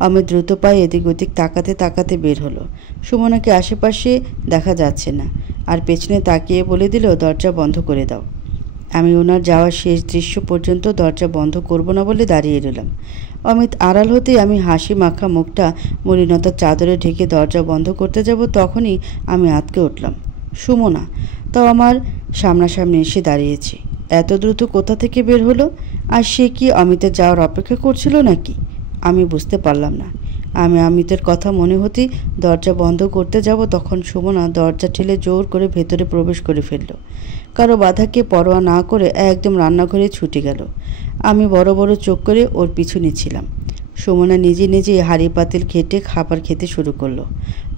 আমি দ্রুত পায়ে এদিক ওদিক তাকাতে তাকাতে বের হলো। সুমনাকে আশেপাশে দেখা যাচ্ছে না, আর পেছনে তাকিয়ে বলে দিল, দরজা বন্ধ করে দাও। আমি ওনার যাওয়ার শেষ দৃশ্য পর্যন্ত দরজা বন্ধ করব না বলে দাঁড়িয়ে রইলাম। অমিত আড়াল হতেই আমি হাসি মাখা মুখটা মলিনতার চাদরে ঢেকে দরজা বন্ধ করতে যাব, তখনই আমি আঁতকে উঠলাম। সুমনা তাও আমার সামনাসামনি এসে দাঁড়িয়েছে। এত দ্রুত কোথা থেকে বের হলো? আর সে কি অমিতের যাওয়ার অপেক্ষা করছিল নাকি? আমি বুঝতে পারলাম না। আমি অমিতের কথা মনে হতেই দরজা বন্ধ করতে যাব, তখন সুমনা দরজা ঠেলে জোর করে ভেতরে প্রবেশ করে ফেলল। কারো বাধাকে পরোয়া না করে একদম রান্নাঘরে ছুটে গেল। আমি বড় বড় চোখ করে ওর পিছু নিচ্ছিলাম। সুমনা নিজে নিজে হাঁড়ি পাতিল ঘেঁটে খাবার খেতে শুরু করলো।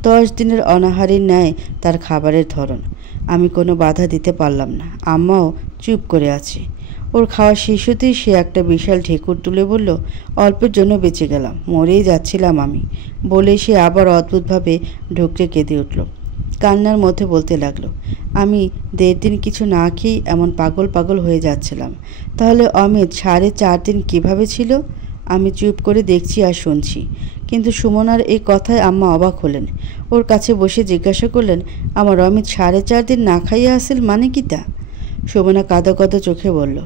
10 দিনের অনাহারের ন্যায় তার খাবারের ধরন। আমি কোনো বাধা দিতে পারলাম না। আম্মাও চুপ করে আছে। ওর খাওয়া শেষ হতেই সে একটা বিশাল ঢেকুর তুলে বলল, অল্পের জন্য বেঁচে গেলাম, মরেই যাচ্ছিলাম আমি, বলে সে আবার অদ্ভুতভাবে ঢুকরে কেঁদে উঠল। কান্নার মধ্যে বলতে লাগলো, আমি 1.5 দিন কিছু না খেয়েই এমন পাগল পাগল হয়ে যাচ্ছিলাম। তাহলে অমিত 4.5 দিন কিভাবে ছিল? আমি চুপ করে দেখছি আর শুনছি। কিন্তু সুমনার এই কথায় আম্মা অবাক হলেন। ওর কাছে বসে জিজ্ঞাসা করলেন, আমার অমিত 4.5 দিন না খাইয়া আসিল মানে কি তা? সুমনা কাঁদো কাঁদো চোখে বলল,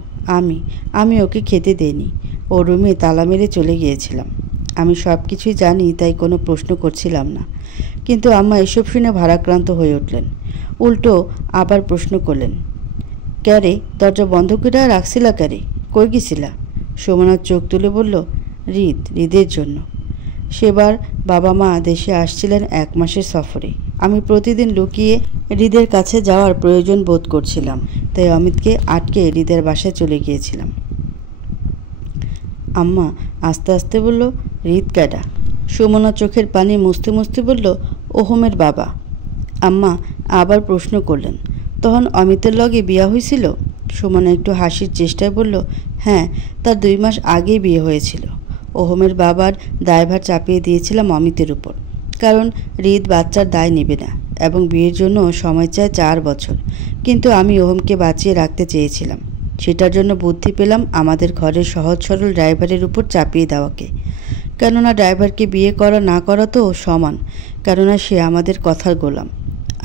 আমি ওকে খেতে দেইনি, ওর রুমে তালা মেরে চলে গিয়েছিলাম। আমি সব কিছুই জানি, তাই কোনো প্রশ্ন করছিলাম না। কিন্তু আম্মা এসব শুনে ভারাক্রান্ত হয়ে উঠলেন। উল্টো আবার প্রশ্ন করলেন, ক্যারে দরজা বন্ধ করে রাখছিলা ক্যারে, কই গেছিলা? সুমনার চোখ তুলে বলল, হৃদের জন্য। সেবার বাবা মা দেশে আসছিলেন 1 মাসের সফরে। আমি প্রতিদিন লুকিয়ে হৃদের কাছে যাওয়ার প্রয়োজন বোধ করছিলাম, তাই অমিতকে আটকে হৃদের বাসায় চলে গিয়েছিলাম। আম্মা আস্তে আস্তে বলল, হৃদ ক্যাডা? সুমনা চোখের পানি মুছতে মুছতে বলল, ওহমের বাবা। আম্মা আবার প্রশ্ন করলেন, তখন অমিতের লগে বিয়া হয়েছিল? সুমনা একটু হাসির চেষ্টায় বলল, হ্যাঁ, তার 2 মাস আগেই বিয়ে হয়েছিল। ওহমের বাবার দায়ভার চাপিয়ে দিয়েছিলাম অমিতের উপর, কারণ হৃদ বাচ্চার দায় নেবে না এবং বিয়ের জন্য সময় চায় 4 বছর। কিন্তু আমি ওহমকে বাঁচিয়ে রাখতে চেয়েছিলাম। সেটার জন্য বুদ্ধি পেলাম আমাদের ঘরের সহজ সরল ড্রাইভারের উপর চাপিয়ে দেওয়াকে। কেননা ড্রাইভারকে বিয়ে করা না করা তো সমান, কেননা সে আমাদের কথার গোলাম।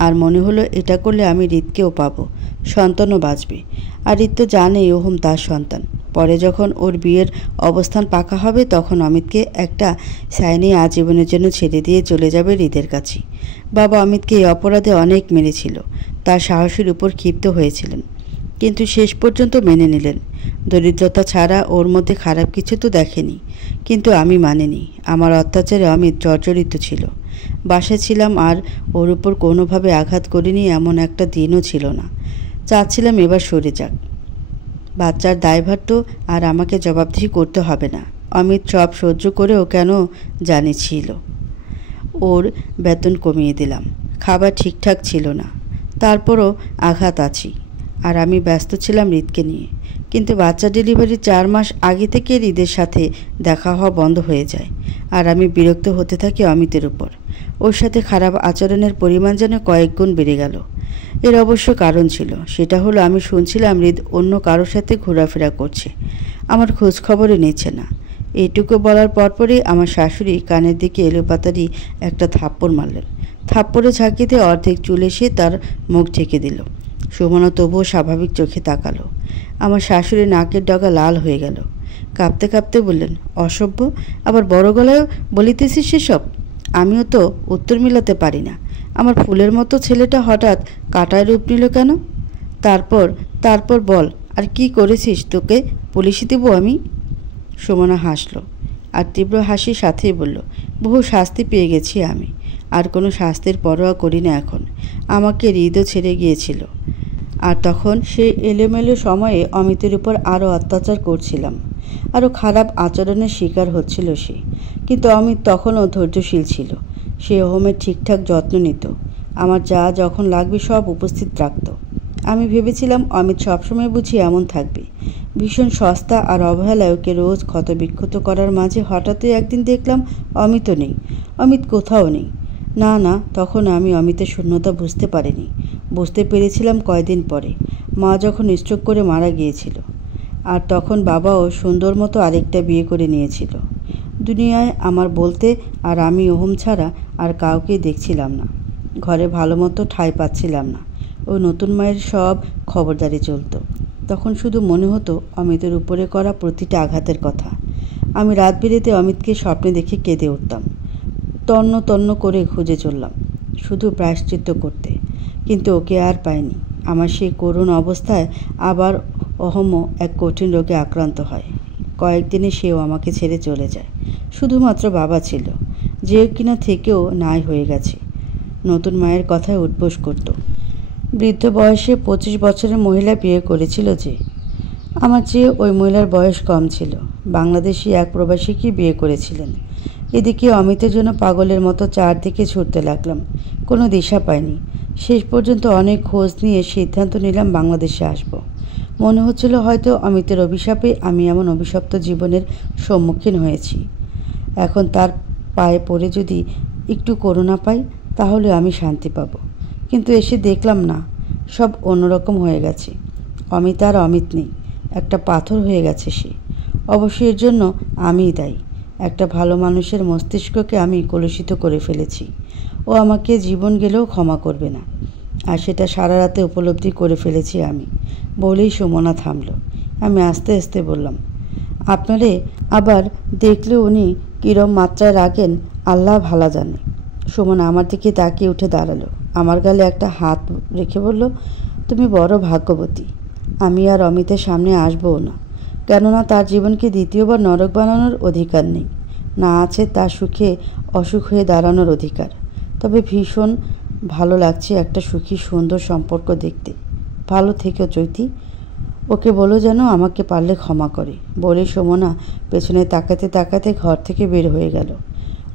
আর মনে হলো এটা করলে আমি হৃদকেও পাবো, সন্তানও বাঁচবে। আর হৃদ তো জানেই ওহম তার সন্তান। পরে যখন ওর বিয়ের অবস্থান পাকা হবে, তখন অমিতকে একটা সাইনে আজীবনের জন্য ছেড়ে দিয়ে চলে যাবে হৃদের কাছে। বাবা অমিতকে এই অপরাধে অনেক মেরেছিল, তার সাহসের উপর ক্ষিপ্ত হয়েছিলেন, কিন্তু শেষ পর্যন্ত মেনে নিলেন। দরিদ্রতা ছাড়া ওর মধ্যে খারাপ কিছু তো দেখেনি। কিন্তু আমি মানিনি। আমার অত্যাচারে অমিত জর্জরিত ছিল। বাসায় ছিলাম আর ওর উপর কোনোভাবে আঘাত করিনি এমন একটা দিনও ছিল না। চাচ্ছিলাম এবার সরে যাক। বাচ্চার দায়ভার তো আর আমাকে জবাবদিহি করতে হবে না। অমিত সব সহ্য করেও কেন জানিছিল। ওর বেতন কমিয়ে দিলাম, খাবার ঠিকঠাক ছিল না, তারপরও আঘাত আছি। আর আমি ব্যস্ত ছিলাম হৃদকে নিয়ে। কিন্তু বাচ্চা ডেলিভারির 4 মাস আগে থেকে হৃদের সাথে দেখা হওয়া বন্ধ হয়ে যায়। আর আমি বিরক্ত হতে থাকি অমিতের উপর। ওর সাথে খারাপ আচরণের পরিমাণ যেন কয়েক গুণ বেড়ে গেল। এর অবশ্য কারণ ছিল। সেটা হলো আমি শুনছিলাম হৃদ অন্য কারোর সাথে ঘোরাফেরা করছে, আমার খোঁজ খবরই নিচ্ছে না। এইটুকু বলার পরপরই আমার শাশুড়ি কানের দিকে এলোপাতারি একটা থাপ্পড় মারলেন। থাপ্পড়ে ঝাঁকিতে অর্ধেক চুল এসে তার মুখ ঢেকে দিল। সুমনা তবুও স্বাভাবিক চোখে তাকালো। আমার শাশুড়ি নাকের ডগা লাল হয়ে গেল। কাঁপতে কাঁপতে বললেন, অসভ্য, আবার বড় গলায় বলিতেছিস সেসব? আমিও তো উত্তর মিলাতে পারি না। আমার ফুলের মতো ছেলেটা হঠাৎ কাটায় রূপ নিল কেন? তারপর বল, আর কি করেছিস? তোকে পুলিশে দেবো আমি? সুমনা হাসল আর তীব্র হাসির সাথেই বলল, বহু শাস্তি পেয়ে গেছি আমি, আর কোনো শাস্তির পরোয়া করি না এখন। আমাকে হৃদও ছেড়ে গিয়েছিল, আর তখন সেই এলোমেলো সময়ে অমিতের উপর আরও অত্যাচার করছিলাম, আরও খারাপ আচরণের শিকার হচ্ছিল সে। কিন্তু অমিত তখনও ধৈর্যশীল ছিল। সে ওহমের ঠিকঠাক যত্ন নিত, আমার যা যখন লাগবে সব উপস্থিত রাখত। আমি ভেবেছিলাম অমিত সবসময় বুঝি এমন থাকবে। ভীষণ সস্তা আর অবহেলায় ওকে রোজ ক্ষতবিক্ষত করার মাঝে হঠাৎই একদিন দেখলাম অমিতও নেই। অমিত কোথাও নেই। না, তখন আমি অমিতের শূন্যতা বুঝতে পারিনি। বুঝতে পেরেছিলাম কয়দিন পরে, মা যখন স্ট্রোক করে মারা গিয়েছিল। আর তখন বাবাও সুন্দর মতো আরেকটা বিয়ে করে নিয়েছিল। দুনিয়ায় আমার বলতে আর আমি ওহম ছাড়া আর কাউকেই দেখছিলাম না। ঘরে ভালো মতো ঠাঁই পাচ্ছিলাম না। ওই নতুন মায়ের সব খবরদারি চলত। তখন শুধু মনে হতো অমিতের উপরে করা প্রতিটা আঘাতের কথা। আমি রাত বিরেতে অমিতকে স্বপ্নে দেখে কেঁদে উঠতাম। তন্ন তন্ন করে খুঁজে চললাম শুধু প্রায়শ্চিত্ত করতে, কিন্তু ওকে আর পাইনি। আমার সেই করুণ অবস্থায় আবার অহমও এক কঠিন রোগে আক্রান্ত হয়। কয়েকদিনে সেও আমাকে ছেড়ে চলে যায়। শুধুমাত্র বাবা ছিল, যে কিনা থেকেও নাই হয়ে গেছে। নতুন মায়ের কথায় উঠবোস করত। বৃদ্ধ বয়সে 25 বছরের মহিলা বিয়ে করেছিল যে। আমার চেয়ে ওই মহিলার বয়স কম ছিল। বাংলাদেশি এক প্রবাসীকে বিয়ে করেছিলেন। এদিকে অমিতের জন্য পাগলের মতো চারদিকে ছুটতে লাগলাম, কোনো দিশা পাইনি। শেষ পর্যন্ত অনেক খোঁজ নিয়ে সিদ্ধান্ত নিলাম বাংলাদেশে আসব। মনে হচ্ছিল হয়তো অমিতের অভিশাপে আমি এমন অভিশপ্ত জীবনের সম্মুখীন হয়েছি। এখন তার পায়ে পড়ে যদি একটু করুণা পাই তাহলে আমি শান্তি পাব। কিন্তু এসে দেখলাম না, সব অন্যরকম হয়ে গেছে। অমিত আর অমিত নেই, একটা পাথর হয়ে গেছে সে। অবশ্য এর জন্য আমিই দায়ী। একটা ভালো মানুষের মস্তিষ্ককে আমি কলুষিত করে ফেলেছি। ও আমাকে জীবন গেলেও ক্ষমা করবে না, আর সেটা সারা রাতে উপলব্ধি করে ফেলেছি আমি। বলেই সুমনা থামল। আমি আস্তে আস্তে বললাম, আপনারে আবার দেখলে উনি কিরম মাত্রায় রাগেন আল্লাহ ভালা জানে। সুমনা আমার দিকে তাকিয়ে উঠে দাঁড়ালো, আমার গালে একটা হাত রেখে বলল, তুমি বড় ভাগ্যবতী। আমি আর অমিতের সামনে আসবও না, কেননা তার জীবনকে দ্বিতীয়বার নরক বানানোর অধিকার নেই, না আছে তার সুখে অসুখ হয়ে দাঁড়ানোর অধিকার। তবে ভীষণ ভালো লাগছে একটা সুখী সুন্দর সম্পর্ক দেখতে। ভালো থেকেও চৈতি। ওকে বলো যেন আমাকে পারলে ক্ষমা করে। বলে সুমনা পেছনে তাকাতে তাকাতে ঘর থেকে বের হয়ে গেল।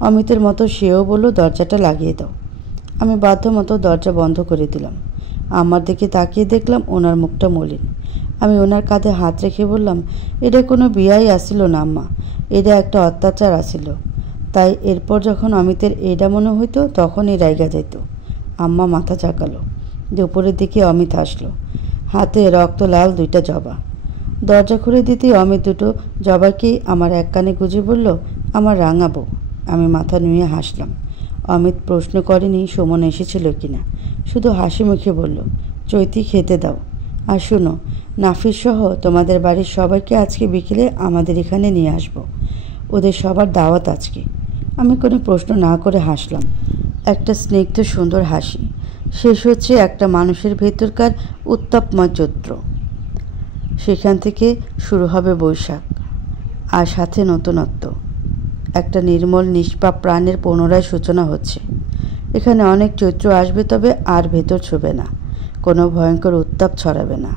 অমিতের মতো সেও বলল, দরজাটা লাগিয়ে দাও। আমি বাধ্য মতো দরজা বন্ধ করে দিলাম। আমার দিকে তাকিয়ে দেখলাম ওনার মুখটা মলিন। আমি ওনার কাঁধে হাত রেখে বললাম, এটা কোনো বিয়াই আসিল না আম্মা, এটা একটা অত্যাচার আসিল। তাই এরপর যখন অমিতের এটা মনে হইতো তখনই রাইগা যাইত। আম্মা মাথা চাকালো। দুপুরের দিকে অমিত আসলো, হাতে রক্ত লাল 2টা জবা। দরজা খুলে দিতেই অমিত দুটো জবাকেই আমার এক কানে গুজে বলল, আমার রাঙাবো। আমি মাথা নুয়ে হাসলাম। অমিত প্রশ্ন করেনি সুমন এসেছিল কিনা, শুধু হাসি মুখে বলল, চৈতি খেতে দাও। আর শুনো, নাফিস সহ তোমাদের বাড়ির সবাইকে আজকে বিকেলে আমাদের এখানে নিয়ে আসবো। ওদের সবার দাওয়াত আজকে। আমি কোনো প্রশ্ন না করে হাসলাম, একটা স্নিগ্ধ সুন্দর হাসি। শেষ হচ্ছে একটা মানুষের ভেতরকার উত্তাপময় চৈত্র। সেখান থেকে শুরু হবে বৈশাখ, আর সাথে নতুনত্ব। একটা নির্মল নিষ্পাপ প্রাণের পুনরায় সূচনা হচ্ছে। এখানে অনেক চৈত্র আসবে, তবে আর ভেতর ছুবে না, কোনো ভয়ঙ্কর উত্তাপ ছড়াবে না।